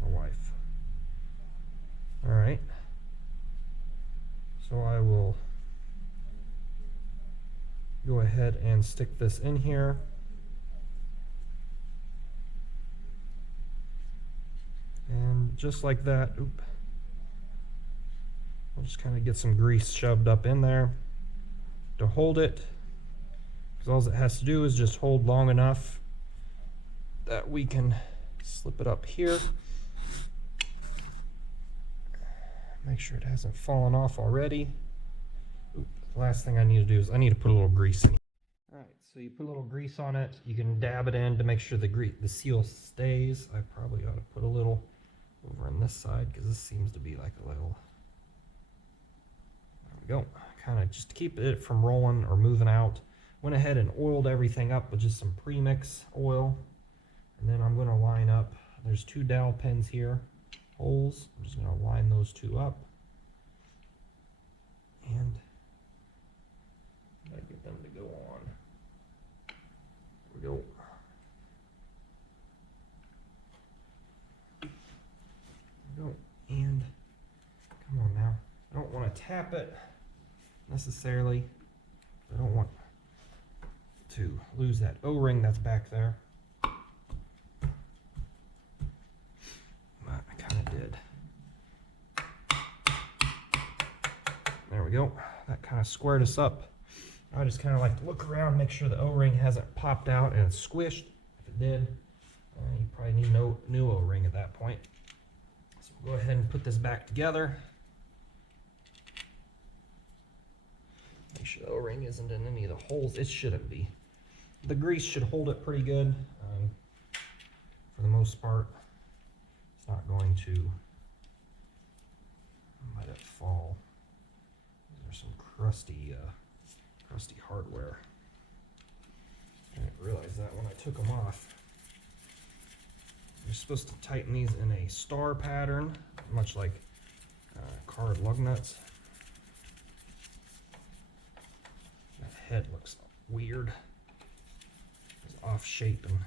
My wife. All right. So I will go ahead and stick this in here. And just like that, I'll just kind of get some grease shoved up in there to hold it. Because all it has to do is just hold long enough that we can slip it up here. Make sure it hasn't fallen off already. The last thing I need to do is I need to put a little grease in. All right, so you put a little grease on it. You can dab it in to make sure the seal stays. I probably ought to put a little over on this side because this seems to be like a little. There we go. Kind of just to keep it from rolling or moving out. Went ahead and oiled everything up with just some premix oil. And then I'm going to line up. There's two dowel pins here, holes. I'm just going to line those two up. And I get them to go on. There we go. There we go. And come on now. I don't want to tap it necessarily. I don't want to lose that O-ring that's back there. But I kind of did. There we go. That kind of squared us up. I just kind of like to look around, make sure the O-ring hasn't popped out and it's squished. If it did, you probably need no new O-ring at that point. So we'll go ahead and put this back together. Make sure the O-ring isn't in any of the holes. It shouldn't be. The grease should hold it pretty good for the most part. It's not going to let it fall. There's some crusty hardware. I didn't realize that when I took them off. You're supposed to tighten these in a star pattern, much like card lug nuts. That head looks weird. It's off shape and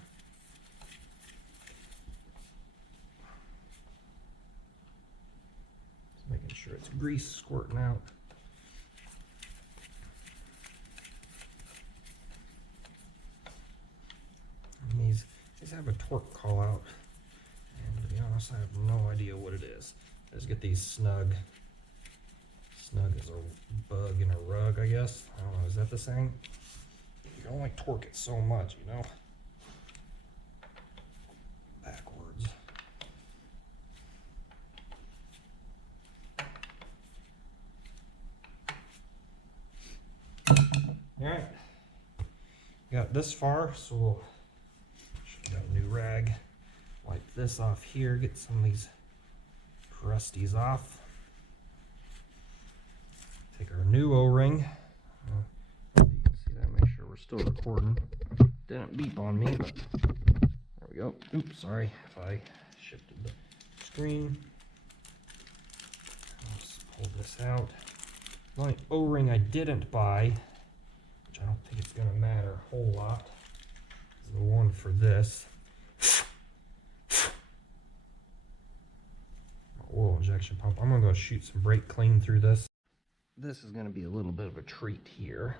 just making sure it's grease squirting out. And these have a torque call out, and to be honest, I have no idea what it is. I just get these snug. Snug is a bug in a rug, I guess. I don't know, is that the saying? You can only torque it so much, you know? Alright. Got this far, so we'll got a new rag. Wipe this off here, get some of these crusties off. Take our new O-ring. You can see that, make sure we're still recording. Didn't beep on me, but there we go. Oops, sorry if I shifted the screen. Let's pull this out. The only O-ring I didn't buy, which I don't think it's going to matter a whole lot, is the one for this. Oil injection pump. I'm going to go shoot some brake clean through this. This is going to be a little bit of a treat here.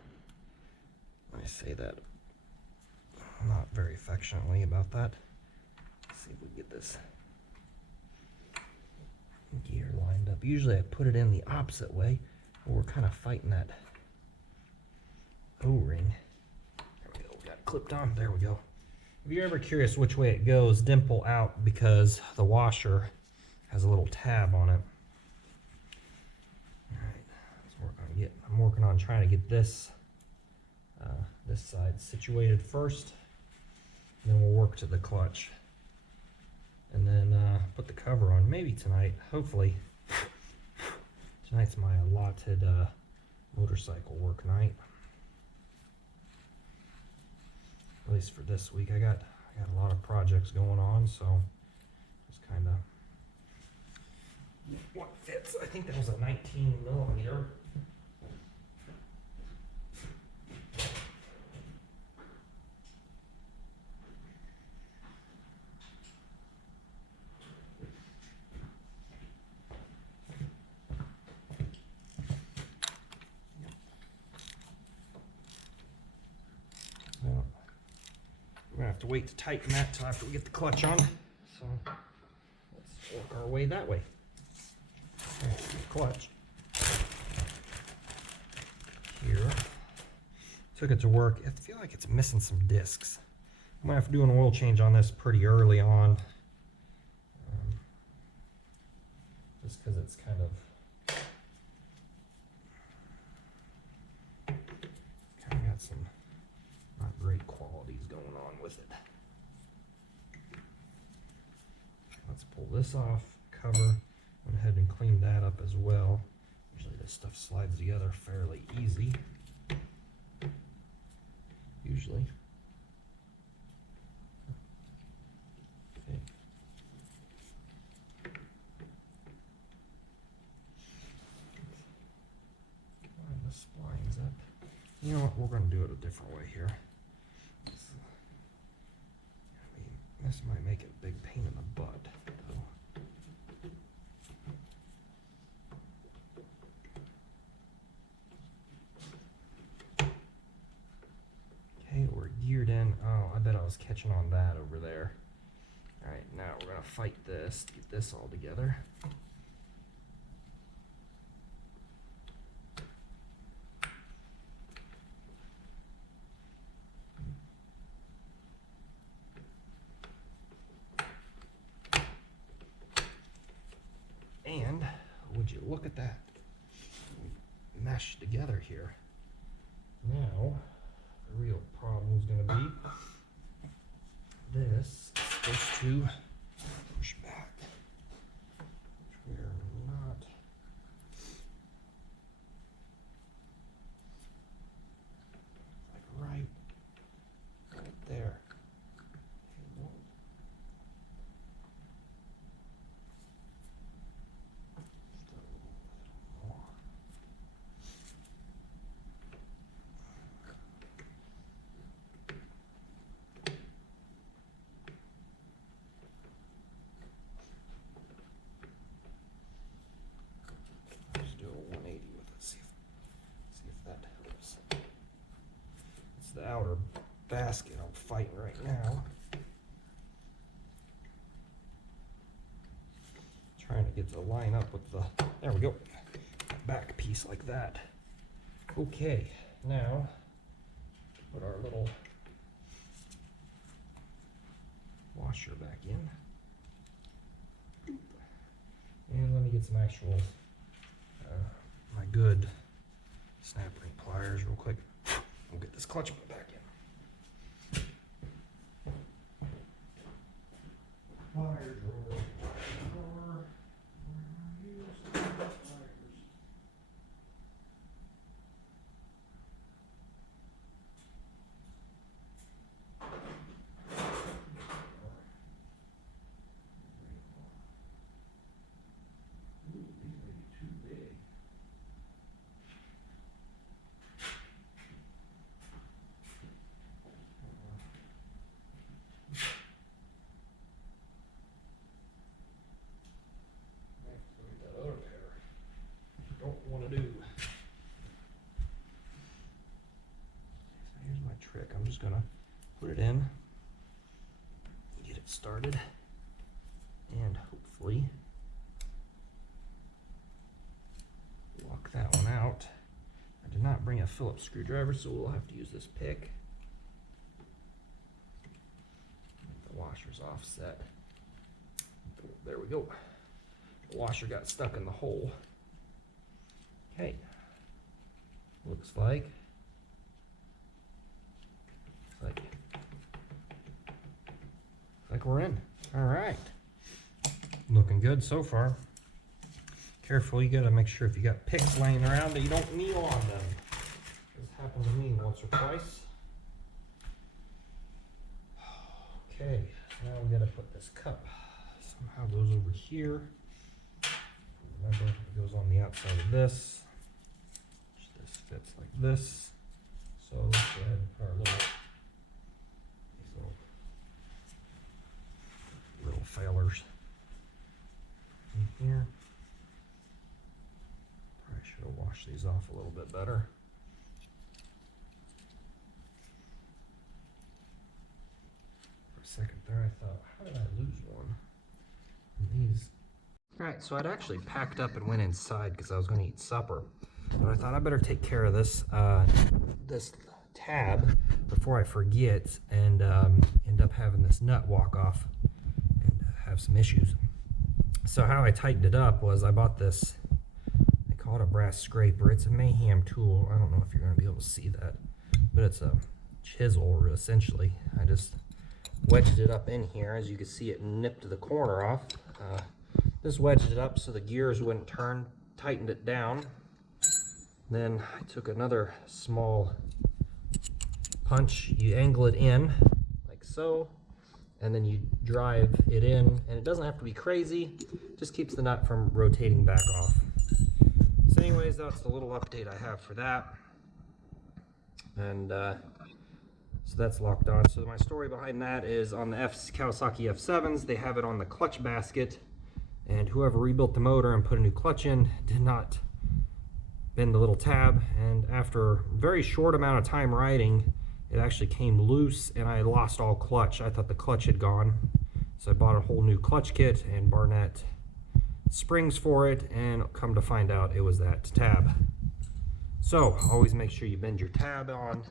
I say that not very affectionately about that. Let's see if we can get this gear lined up. Usually I put it in the opposite way, but we're kind of fighting that O-ring. There we go, we got it clipped on. There we go. If you're ever curious which way it goes, dimple out because the washer has a little tab on it. Alright, I'm working on trying to get this this side situated first. Then we'll work to the clutch. And then put the cover on maybe tonight. Hopefully. Tonight's my allotted motorcycle work night. At least for this week. I got a lot of projects going on, so just kind of what fits. I think that was a 19mm. We're gonna have to wait to tighten that till after we get the clutch on. So let's work our way that way. There's the clutch. Here. Took it to work. I feel like it's missing some discs. I'm gonna have to do an oil change on this pretty early on. Just because it's kind of got some not great qualities going on with it. Let's pull this off, cover, went ahead and cleaned that up as well. Usually this stuff slides together fairly easy. Usually. Okay. Line the splines up. You know what, we're going to do it a different way here. This might make it a big pain in the butt, though. Okay, we're geared in. Oh, I bet I was catching on that over there. Alright, now we're going to fight this to get this all together. And would you look at that? We meshed together here. Now, the real problem is going to be this is supposed to push back. Which we are not. Like right there. The outer basket I'm fighting right now. Trying to get to line up with the, there we go, back piece like that. Okay, now put our little washer back in. And let me get some actual, my good snap ring pliers real quick. We'll get this clutch put back in. Wire drawer. I'm just gonna put it in, get it started, and hopefully lock that one out. I did not bring a Phillips screwdriver, so we'll have to use this pick. The washer's offset. There we go. The washer got stuck in the hole. Okay. Looks like we're in. All right. Looking good so far. Careful, you gotta make sure if you got picks laying around that you don't kneel on them. This happened to me once or twice. Okay, now we gotta put this cup. Somehow goes over here. Remember, it goes on the outside of this. This fits like this. So let's go ahead and put our little failures in here. Probably should have washed these off a little bit better. For a second there, I thought, how did I lose one? And these. All right, so I'd actually packed up and went inside because I was going to eat supper, but I thought I better take care of this this tab before I forget and end up having this nut walk off. Have some issues. So how I tightened it up was I bought this, they call it a brass scraper. It's a Mayhem tool. I don't know if you're going to be able to see that, but it's a chisel essentially. I just wedged it up in here. As you can see, it nipped the corner off. Just wedged it up so the gears wouldn't turn, tightened it down. Then I took another small punch, you angle it in like so, and then you drive it in, and it doesn't have to be crazy, just keeps the nut from rotating back off. So anyways, that's the little update I have for that. And so that's locked on. So my story behind that is on the Kawasaki F7s, they have it on the clutch basket, and whoever rebuilt the motor and put a new clutch in did not bend the little tab, and after a very short amount of time riding, it actually came loose and I lost all clutch. I thought the clutch had gone. So I bought a whole new clutch kit and Barnett springs for it, and come to find out it was that tab. So always make sure you bend your tab on.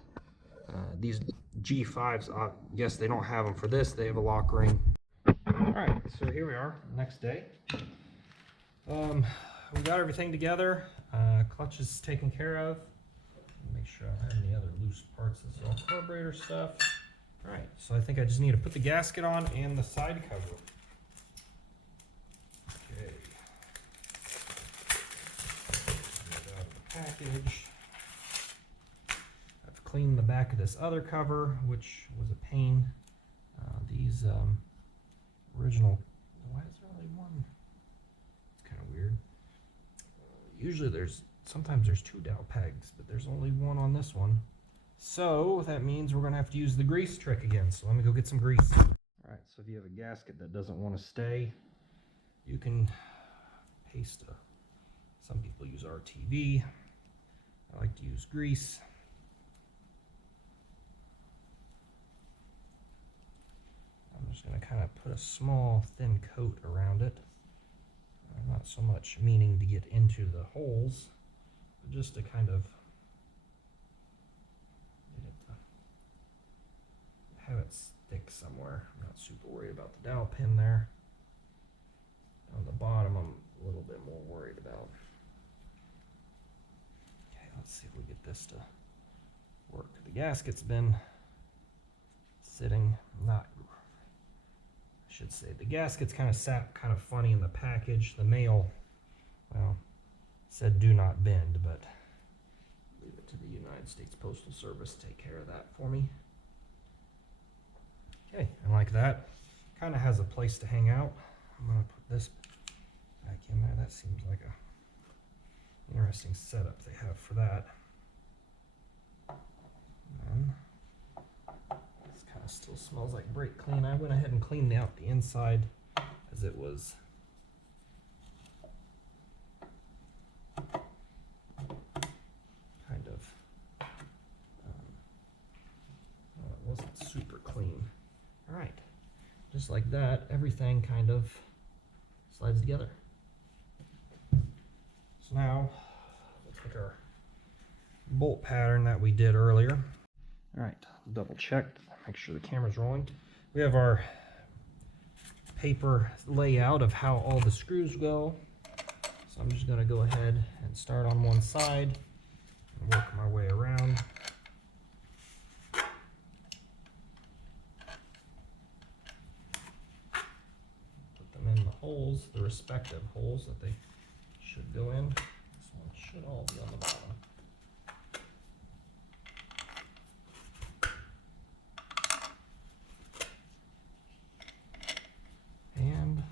These G5s, yes, they don't have them for this. They have a lock ring. All right, so here we are, next day. We got everything together. Clutch is taken care of. Make sure I don't have any other loose parts. This is all carburetor stuff. All right, so I think I just need to put the gasket on and the side cover. Okay. Get it out of the package. I've cleaned the back of this other cover, which was a pain. These original. Why is there only one? It's kind of weird. Usually sometimes there's two dowel pegs, but there's only one on this one. So that means we're gonna have to use the grease trick again. So let me go get some grease. All right, so if you have a gasket that doesn't want to stay, you can paste some people use RTV. I like to use grease. I'm just gonna kind of put a small thin coat around it. Not so much meaning to get into the holes, but just to kind of have it stick somewhere. I'm not super worried about the dowel pin there. On the bottom, I'm a little bit more worried about. Okay, let's see if we get this to work. The gasket's been sitting, not, I should say, the gasket's kind of sat kind of funny in the package. The mail, well, said do not bend, but leave it to the United States Postal Service to take care of that for me. Okay, and like that, kind of has a place to hang out. I'm gonna put this back in there. That seems like a interesting setup they have for that. And this kind of still smells like brake clean. I went ahead and cleaned out the inside as it was kind of, well, it wasn't super clean. All right, just like that, everything kind of slides together. So now we'll take our bolt pattern that we did earlier. All right, double checked, make sure the camera's rolling. We have our paper layout of how all the screws go. So I'm just gonna go ahead and start on one side and work my way around. Put them in the holes, the respective holes that they should go in. This one should all be on the bottom. And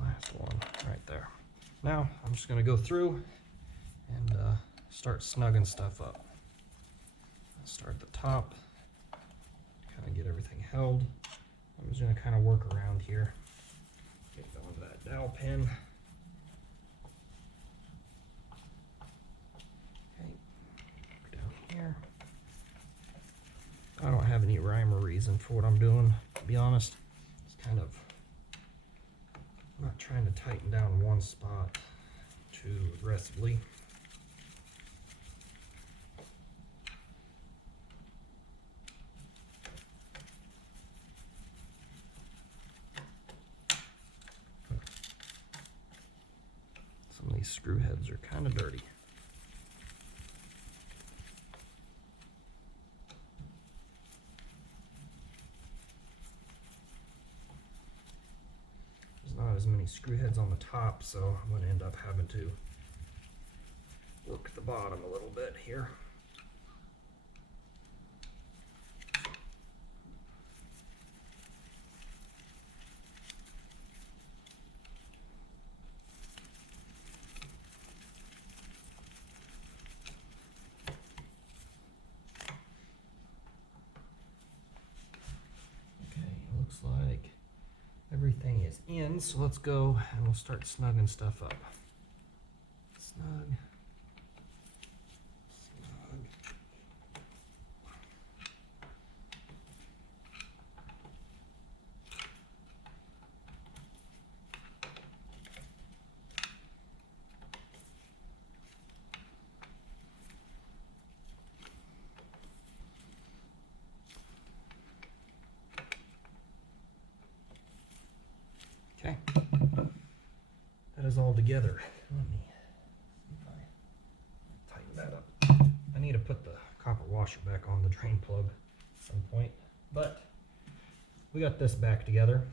last one right there. Now I'm just going to go through and start snugging stuff up. I'll start at the top, kind of get everything held. I'm just going to kind of work around here. Get going to that dowel pin. Okay, down here. I don't have any rhyme or reason for what I'm doing, to be honest. It's kind of, I'm not trying to tighten down one spot too aggressively. Some of these screw heads are kind of dirty. Not as many screw heads on the top, so I'm going to end up having to work the bottom a little bit here. Okay, looks like everything is in, so let's go and we'll start snugging stuff up. Snug. Snug. Okay, that is all together. Let me see if I tighten that up. I need to put the copper washer back on the drain plug at some point, but we got this back together.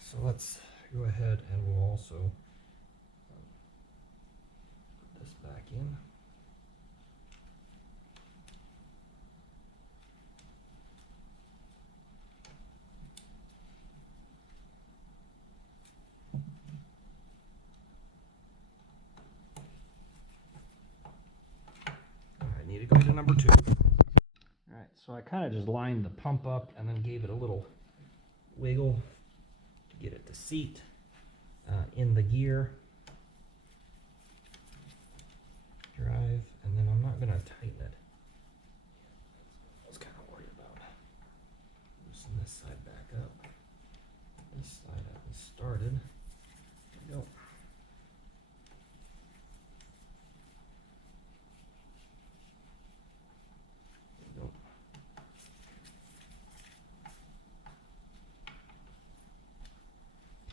So let's go ahead and we'll also put this back in. Need to go to number 2. All right, so I kind of just lined the pump up and then gave it a little wiggle to get it to seat in the gear drive, and then I'm not going to tighten it. I was kind of worried about loosening this side back up. This side I haven't started. There we go.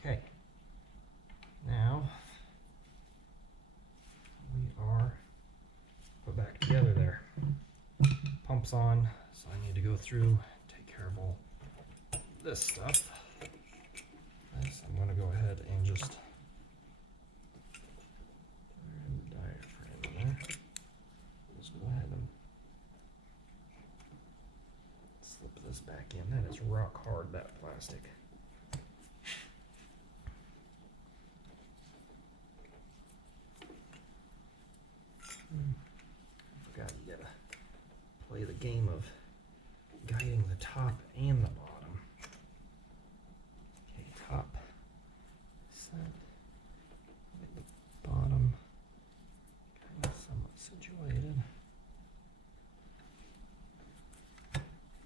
Okay, now we are put back together there. pump's on, so I need to go through, take care of all this stuff. Nice. I'm going to go ahead and just diaphragm in there. Just go ahead and slip this back in. That is rock hard, that plastic. Forgot you gotta play the game of guiding the top and the bottom. Okay, top set, the bottom kind of somewhat situated.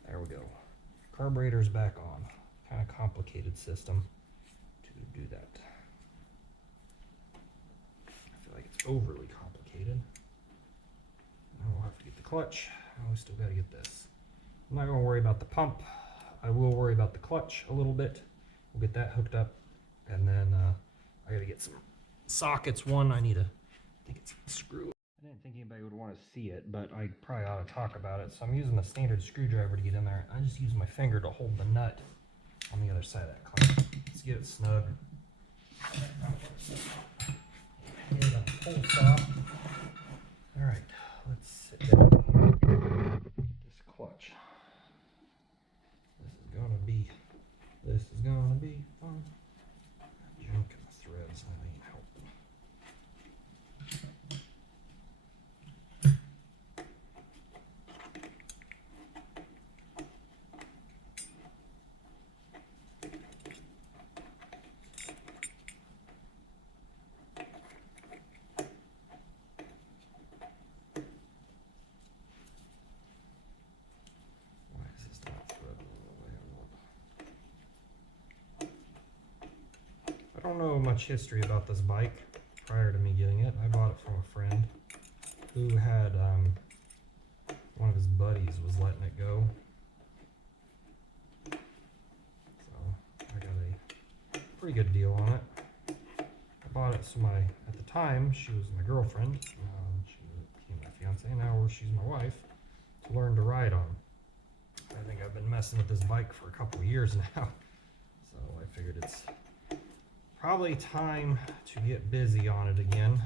There we go. Carburetor's back on. Kind of complicated system to do that. I feel like it's overly complicated. Now we'll have to get the clutch. And we still got to get this. I'm not going to worry about the pump. I will worry about the clutch a little bit. We'll get that hooked up, and then I got to get some sockets. One, I need to get some screw. I didn't think anybody would want to see it, but I probably ought to talk about it. So I'm using a standard screwdriver to get in there. I just use my finger to hold the nut on the other side of that clamp. Let's get it snug. Get it on full stop. All right, let's sit down here. This clutch. This is gonna be fun. Junk in the threads, that ain't helping. Why is this not threading the way I want? I don't know much history about this bike prior to me getting it. I bought it from a friend who had one of his buddies was letting it go. So I got a pretty good deal on it. I bought it so at the time, she was my girlfriend. She became my fiance, and now she's my wife, to learn to ride on. I think I've been messing with this bike for a couple of years now. So I figured it's probably time to get busy on it again.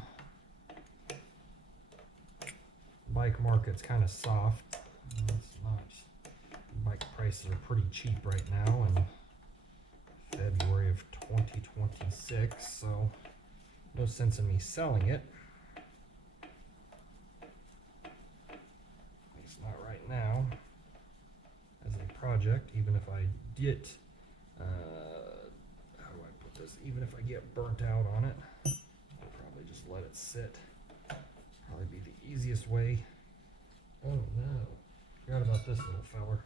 The bike market's kind of soft. It's not. Bike prices are pretty cheap right now in February of 2026, so no sense in me selling it. At least not right now. As a project, even if I get how do I put this? Even if I get burnt out on it, I'll probably just let it sit. Probably be the easiest way. Oh no, forgot about this little feller.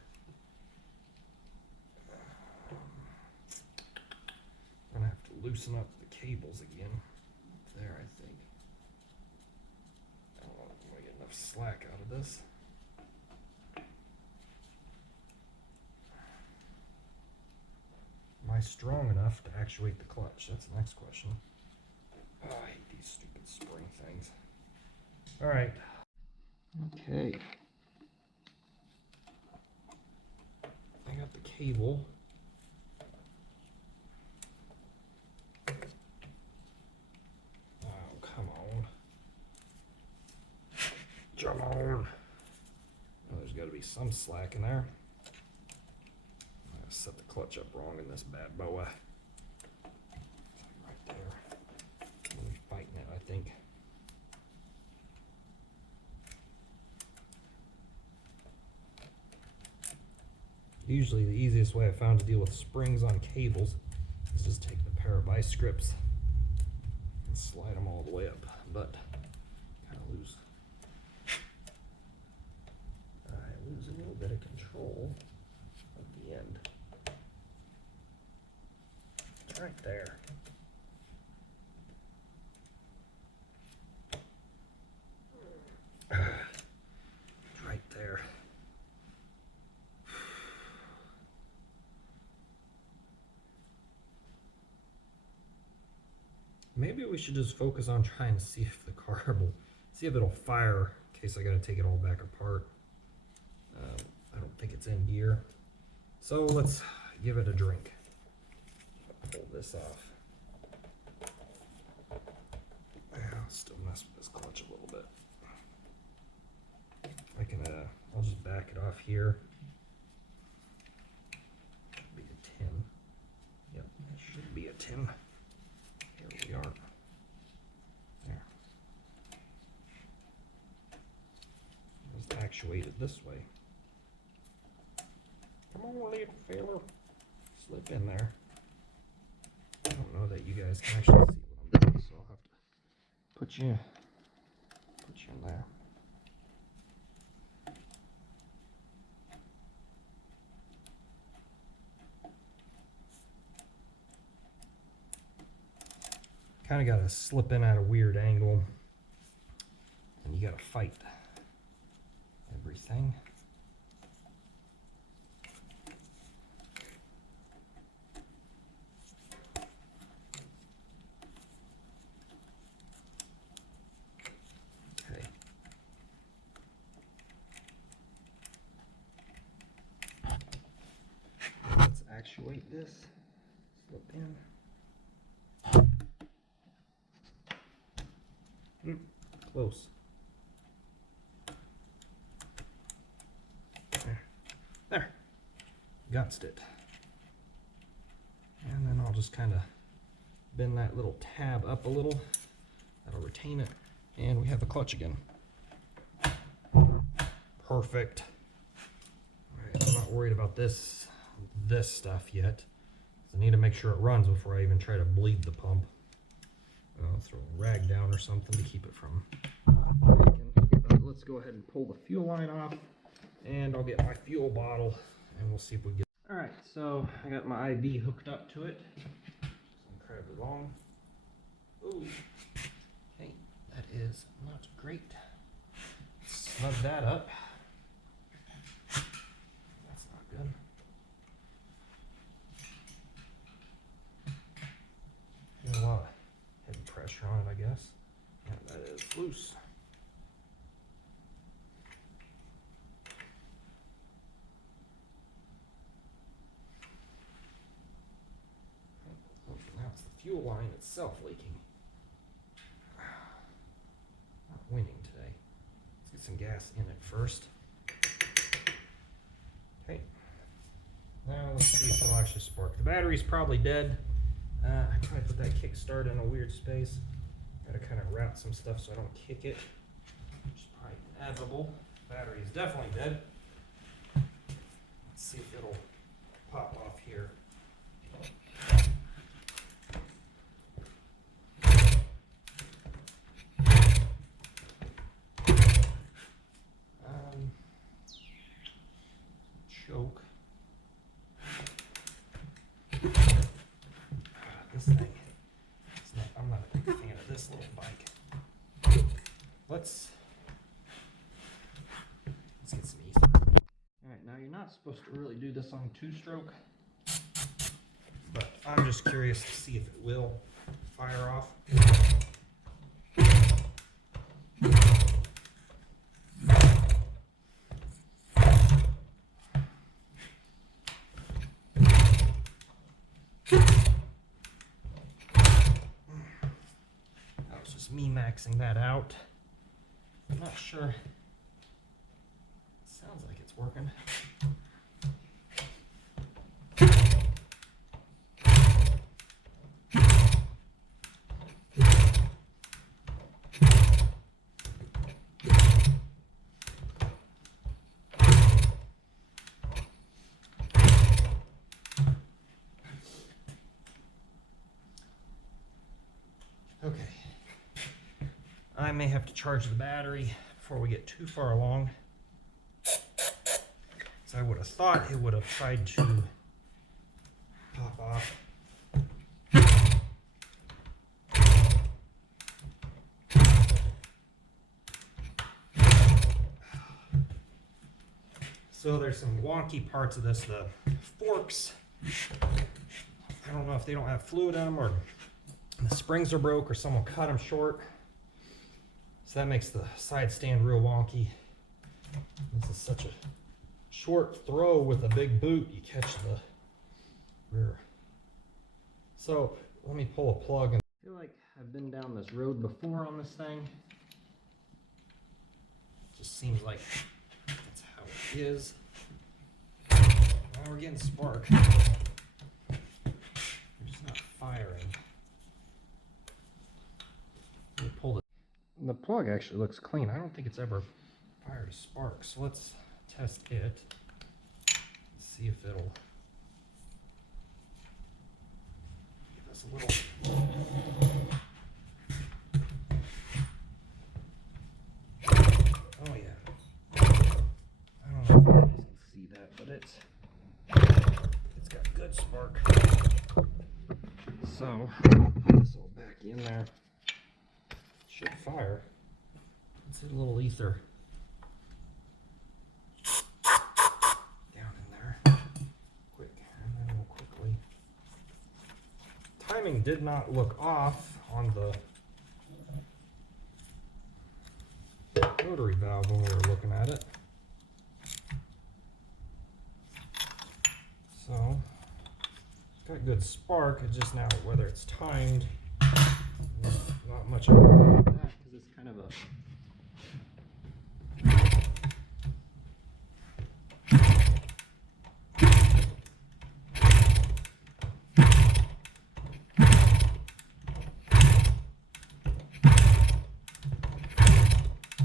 I'm gonna have to loosen up the cables again. There, I think. I don't know if I'm gonna get enough slack out of this. Am I strong enough to actuate the clutch? That's the next question. Oh, I hate these stupid spring things. All right. Okay. I got the cable. Oh, come on. Come on. Oh, there's got to be some slack in there. Set the clutch up wrong in this bad boa. Right there. Really fighting it, I think. Usually the easiest way I found to deal with springs on cables is just take the pair of vice grips and slide them all the way up, but kind of lose. I lose a little bit of control at the end. Right there. Right there. Maybe we should just focus on trying to see if the car will, see if it'll fire in case I gotta take it all back apart. I don't think it's in gear. So let's give it a drink. Pull this off. I'll still mess with this clutch a little bit. I can, I'll just back it off here. Should be a 10. Yep, it should be a 10. Here we are. There. It's actuated this way. Come on, little fella. Slip in there. I don't know that you guys can actually see what I'm doing, so I'll have to put you in there. Kind of got to slip in at a weird angle, and you got to fight everything. Okay. Let's actuate this. Slip in. Close. There. Gutsed it. And then I'll just kind of bend that little tab up a little. That'll retain it. And we have the clutch again. Perfect. Alright, I'm not worried about this stuff yet. I need to make sure it runs before I even try to bleed the pump. I'll throw a rag down or something to keep it from breaking. Let's go ahead and pull the fuel line off, and I'll get my fuel bottle, and we'll see if we get. All right, so I got my IB hooked up to it. It's incredibly long. Ooh, okay, that is not great. Snug that up. That's not good. Got a lot of heavy pressure on it, I guess. Yeah, that is loose. Oh, now it's the fuel line itself leaking. Not winning today. Let's get some gas in it first. Okay. Now let's see if it'll actually spark. The battery's probably dead. I tried to put that kickstart in a weird space. Gotta kind of route some stuff so I don't kick it, which is probably inevitable. Battery is definitely dead. Let's see if it'll pop off here. Choke. This thing. I'm not a big fan of this little bike. Let's get some ease. Alright, now you're not supposed to really do this on two-stroke, but I'm just curious to see if it will fire off. Me maxing that out. I'm not sure. It sounds like it's working. Okay. I may have to charge the battery before we get too far along. So I would have thought it would have tried to pop off. So there's some wonky parts of this. The forks, I don't know if they don't have fluid in them or the springs are broke or someone cut them short. So that makes the side stand real wonky. This is such a short throw with a big boot, you catch the rear. So let me pull a plug. And I feel like I've been down this road before on this thing. It just seems like that's how it is. Now we're getting spark. We're just not firing. Let me pull it. The plug actually looks clean. I don't think it's ever fired a spark. So let's test it. See if it'll give us a little. Oh yeah. I don't know if you guys can see that, but it's got good spark. So this will back in there. Should fire. Let's hit a little ether. Timing did not look off on the rotary valve when we were looking at it. So, got good spark, it's just now whether it's timed, not much of that because it's kind of a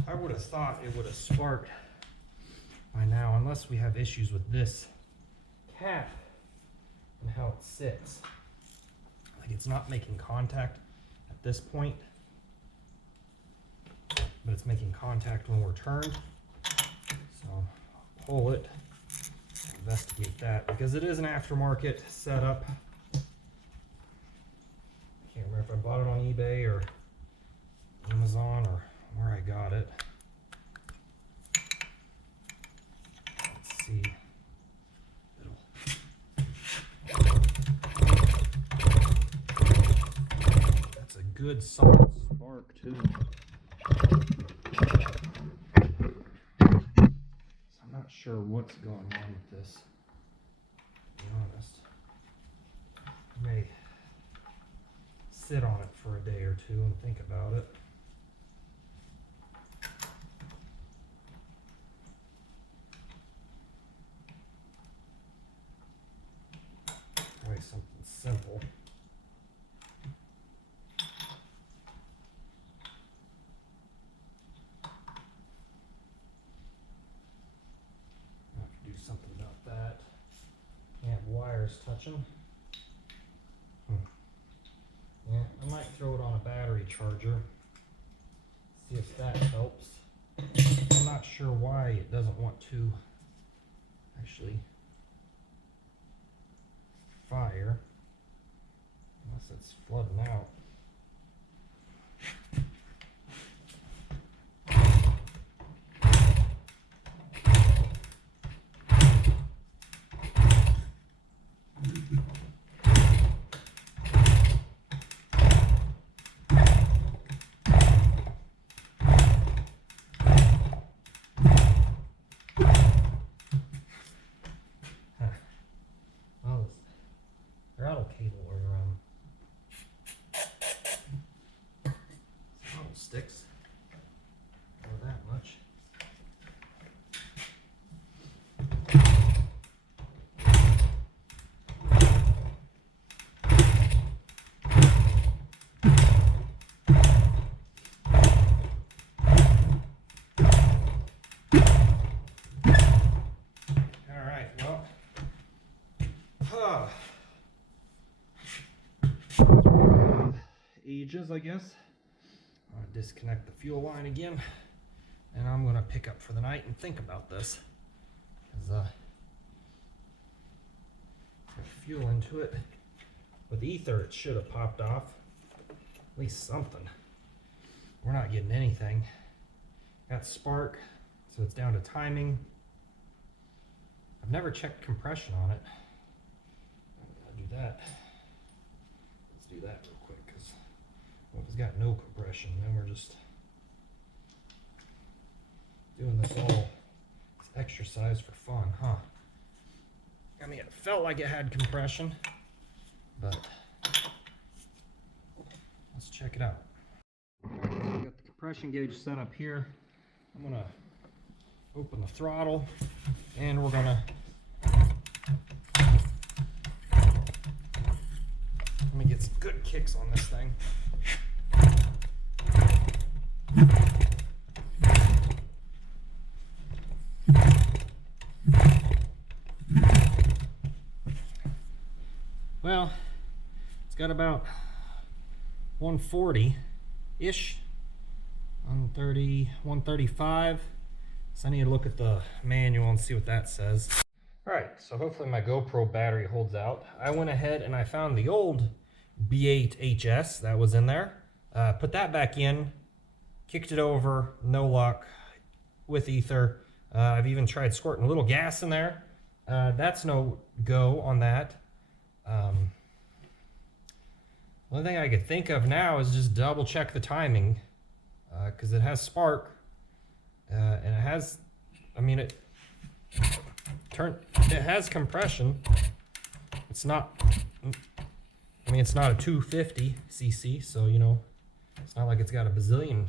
I would have thought it would have sparked by now, unless we have issues with this cap and how it sits. Like it's not making contact at this point, but it's making contact when we're turned. So I'll pull it, investigate that, because it is an aftermarket setup. I can't remember if I bought it on eBay or Amazon or where I got it. Let's see. That's a good solid spark too. So I'm not sure what's going on with this, to be honest. I may sit on it for a day or two and think about it. Probably something simple. I have to do something about that. Can't have wires touching. Yeah, I might throw it on a battery charger. See if that helps. I'm not sure why it doesn't want to actually fire unless it's flooding out. Oh, this throttle cable or throttle sticks. Or that much. Alright, well. Ages, I guess. I'm going to disconnect the fuel line again, and I'm going to pick up for the night and think about this. Because fuel into it. With ether, it should have popped off. At least something. We're not getting anything. Got spark, so it's down to timing. I've never checked compression on it. I'll do that. Let's do that real quick, because well, if it's got no compression, then we're just doing this all this extra exercise for fun, huh? I mean, it felt like it had compression, but let's check it out. Got the compression gauge set up here. I'm gonna open the throttle and we're gonna let me get some good kicks on this thing. Well, it's got about 140-ish, 130, 135. So I need to look at the manual and see what that says. All right, so hopefully my GoPro battery holds out. I went ahead and I found the old B8HS that was in there. Put that back in, kicked it over, no luck with ether. I've even tried squirting a little gas in there. That's no go on that. One thing I could think of now is just double check the timing, because it has spark, and it has, I mean, it has compression. It's not, I mean, it's not a 250 cc, so you know, it's not like it's got a bazillion.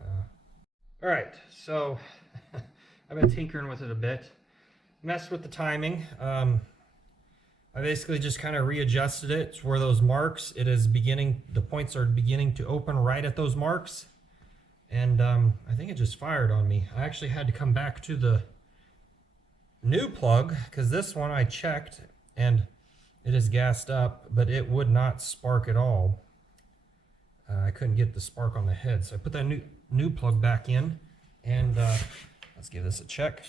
All right, so I've been tinkering with it a bit, messed with the timing. I basically just kind of readjusted it to where those marks, it is beginning, the points are beginning to open right at those marks. And I think it just fired on me. I actually had to come back to the new plug because this one I checked and it is gassed up, but it would not spark at all. I couldn't get the spark on the head. So I put that new plug back in and let's give this a check.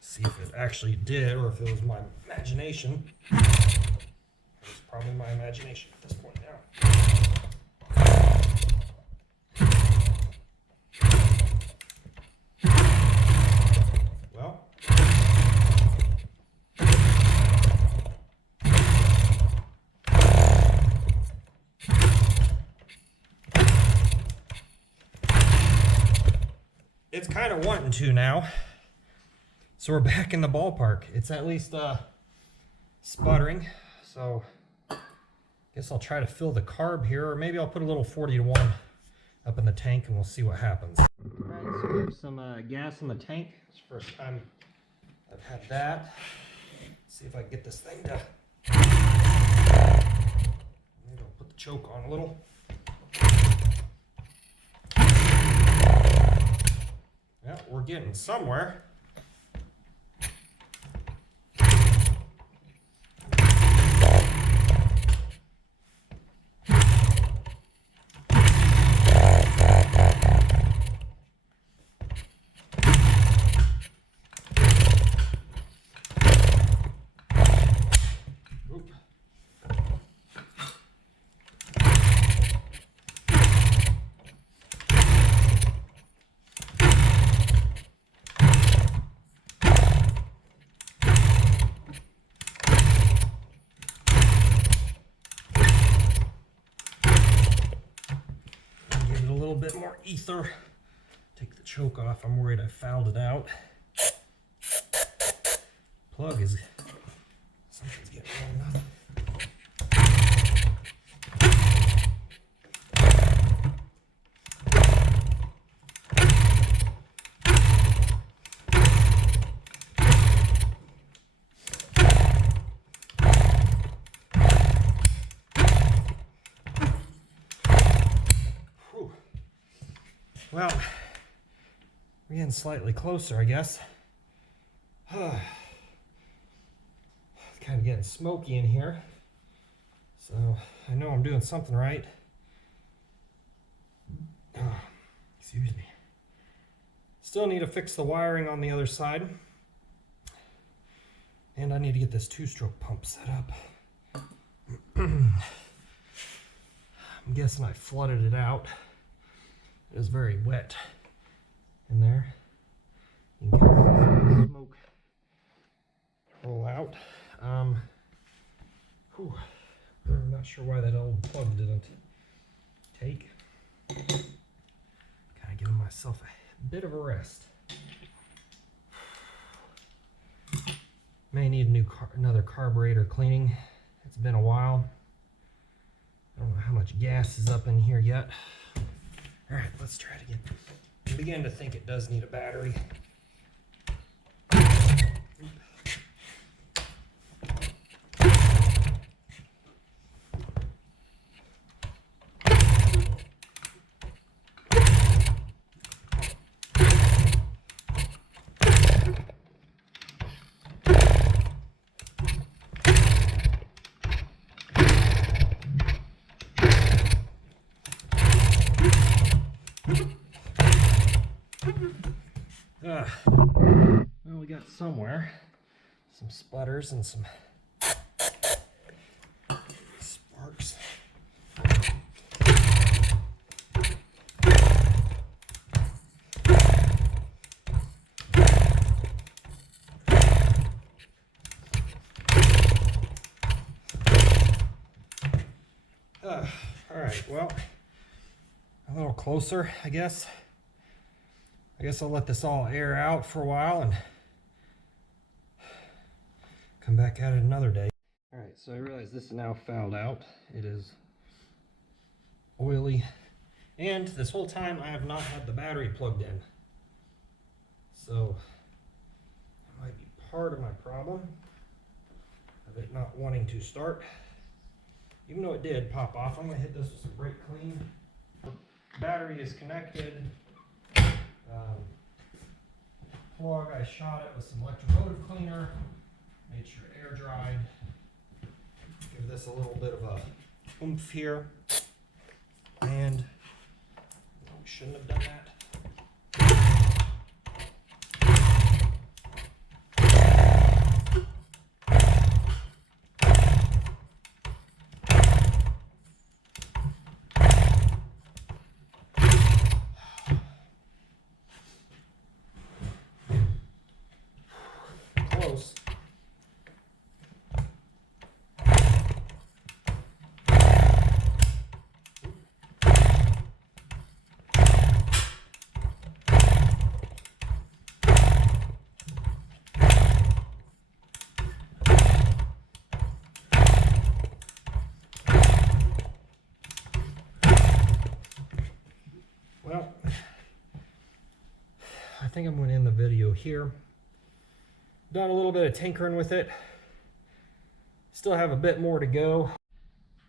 See if it actually did or if it was my imagination. It's probably my imagination at this point now. Well, it's kind of wanting to now. So we're back in the ballpark. It's at least sputtering. So I guess I'll try to fill the carb here, or maybe I'll put a little 40-to-1 up in the tank and we'll see what happens. All right, so we have some gas in the tank. It's the first time I've had that. Let's see if I can get this thing to, maybe I'll put the choke on a little. Yeah, we're getting somewhere. Bit more ether. Take the choke off. I'm worried I fouled it out. Plug is, something's getting wrong. Well, we're getting slightly closer, I guess. It's kind of getting smoky in here. So I know I'm doing something right. Excuse me. Still need to fix the wiring on the other side. And I need to get this two-stroke pump set up. I'm guessing I flooded it out. It was very wet in there. You can get the smoke roll out. I'm not sure why that old plug didn't take. Kind of giving myself a bit of a rest. May need another carburetor cleaning. It's been a while. I don't know how much gas is up in here yet. All right, let's try it again. I begin to think it does need a battery. Well, we got somewhere some sputters and some sparks. All right, well, a little closer, I guess. I guess I'll let this all air out for a while and come back at it another day. All right, so I realize this is now fouled out. It is oily. And this whole time I have not had the battery plugged in. So that might be part of my problem of it not wanting to start. Even though it did pop off, I'm gonna hit this with some brake clean. Battery is connected. Plug, I shot it with some electromotive cleaner, made sure air dried. Give this a little bit of a oomph here. And we shouldn't have done that. Close. Well, I think I'm going to end the video here. Done a little bit of tinkering with it. Still have a bit more to go.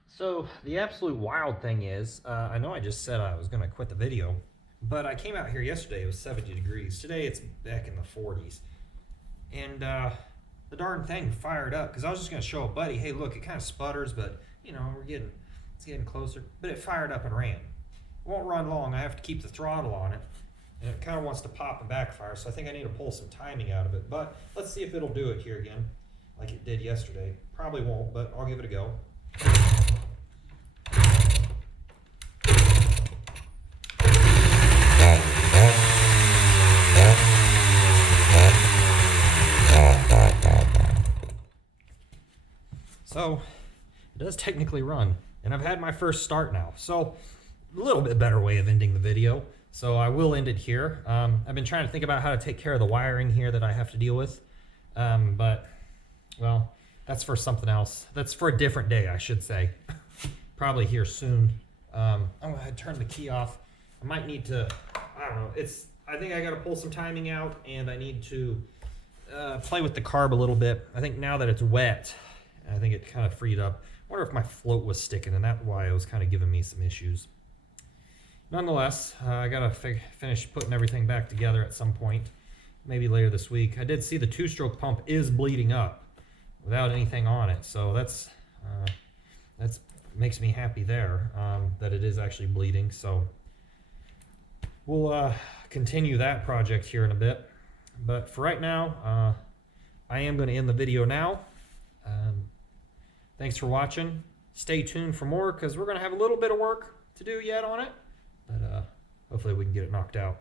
So the absolute wild thing is, I know I just said I was going to quit the video, but I came out here yesterday, it was 70 degrees. Today it's back in the 40s. And the darn thing fired up, because I was just going to show a buddy, hey look, it kind of sputters, but you know, it's getting closer. But it fired up and ran. It won't run long, I have to keep the throttle on it. And it kind of wants to pop and backfire, so I think I need to pull some timing out of it. But let's see if it'll do it here again, like it did yesterday. Probably won't, but I'll give it a go. So, it does technically run, and I've had my first start now. So, a little bit better way of ending the video. So I will end it here. I've been trying to think about how to take care of the wiring here that I have to deal with. But, well, that's for something else. That's for a different day, I should say. Probably here soon. I'm going to turn the key off. I might need to, I don't know. I think I got to pull some timing out, and I need to play with the carb a little bit. I think now that it's wet, I think it kind of freed up. I wonder if my float was sticking, and that's why it was kind of giving me some issues. Nonetheless, I gotta finish putting everything back together at some point, maybe later this week. I did see the two-stroke pump is bleeding up without anything on it, so that's makes me happy there, that it is actually bleeding. So we'll continue that project here in a bit, but for right now, I am going to end the video now. Thanks for watching. Stay tuned for more, because we're going to have a little bit of work to do yet on it. But hopefully we can get it knocked out.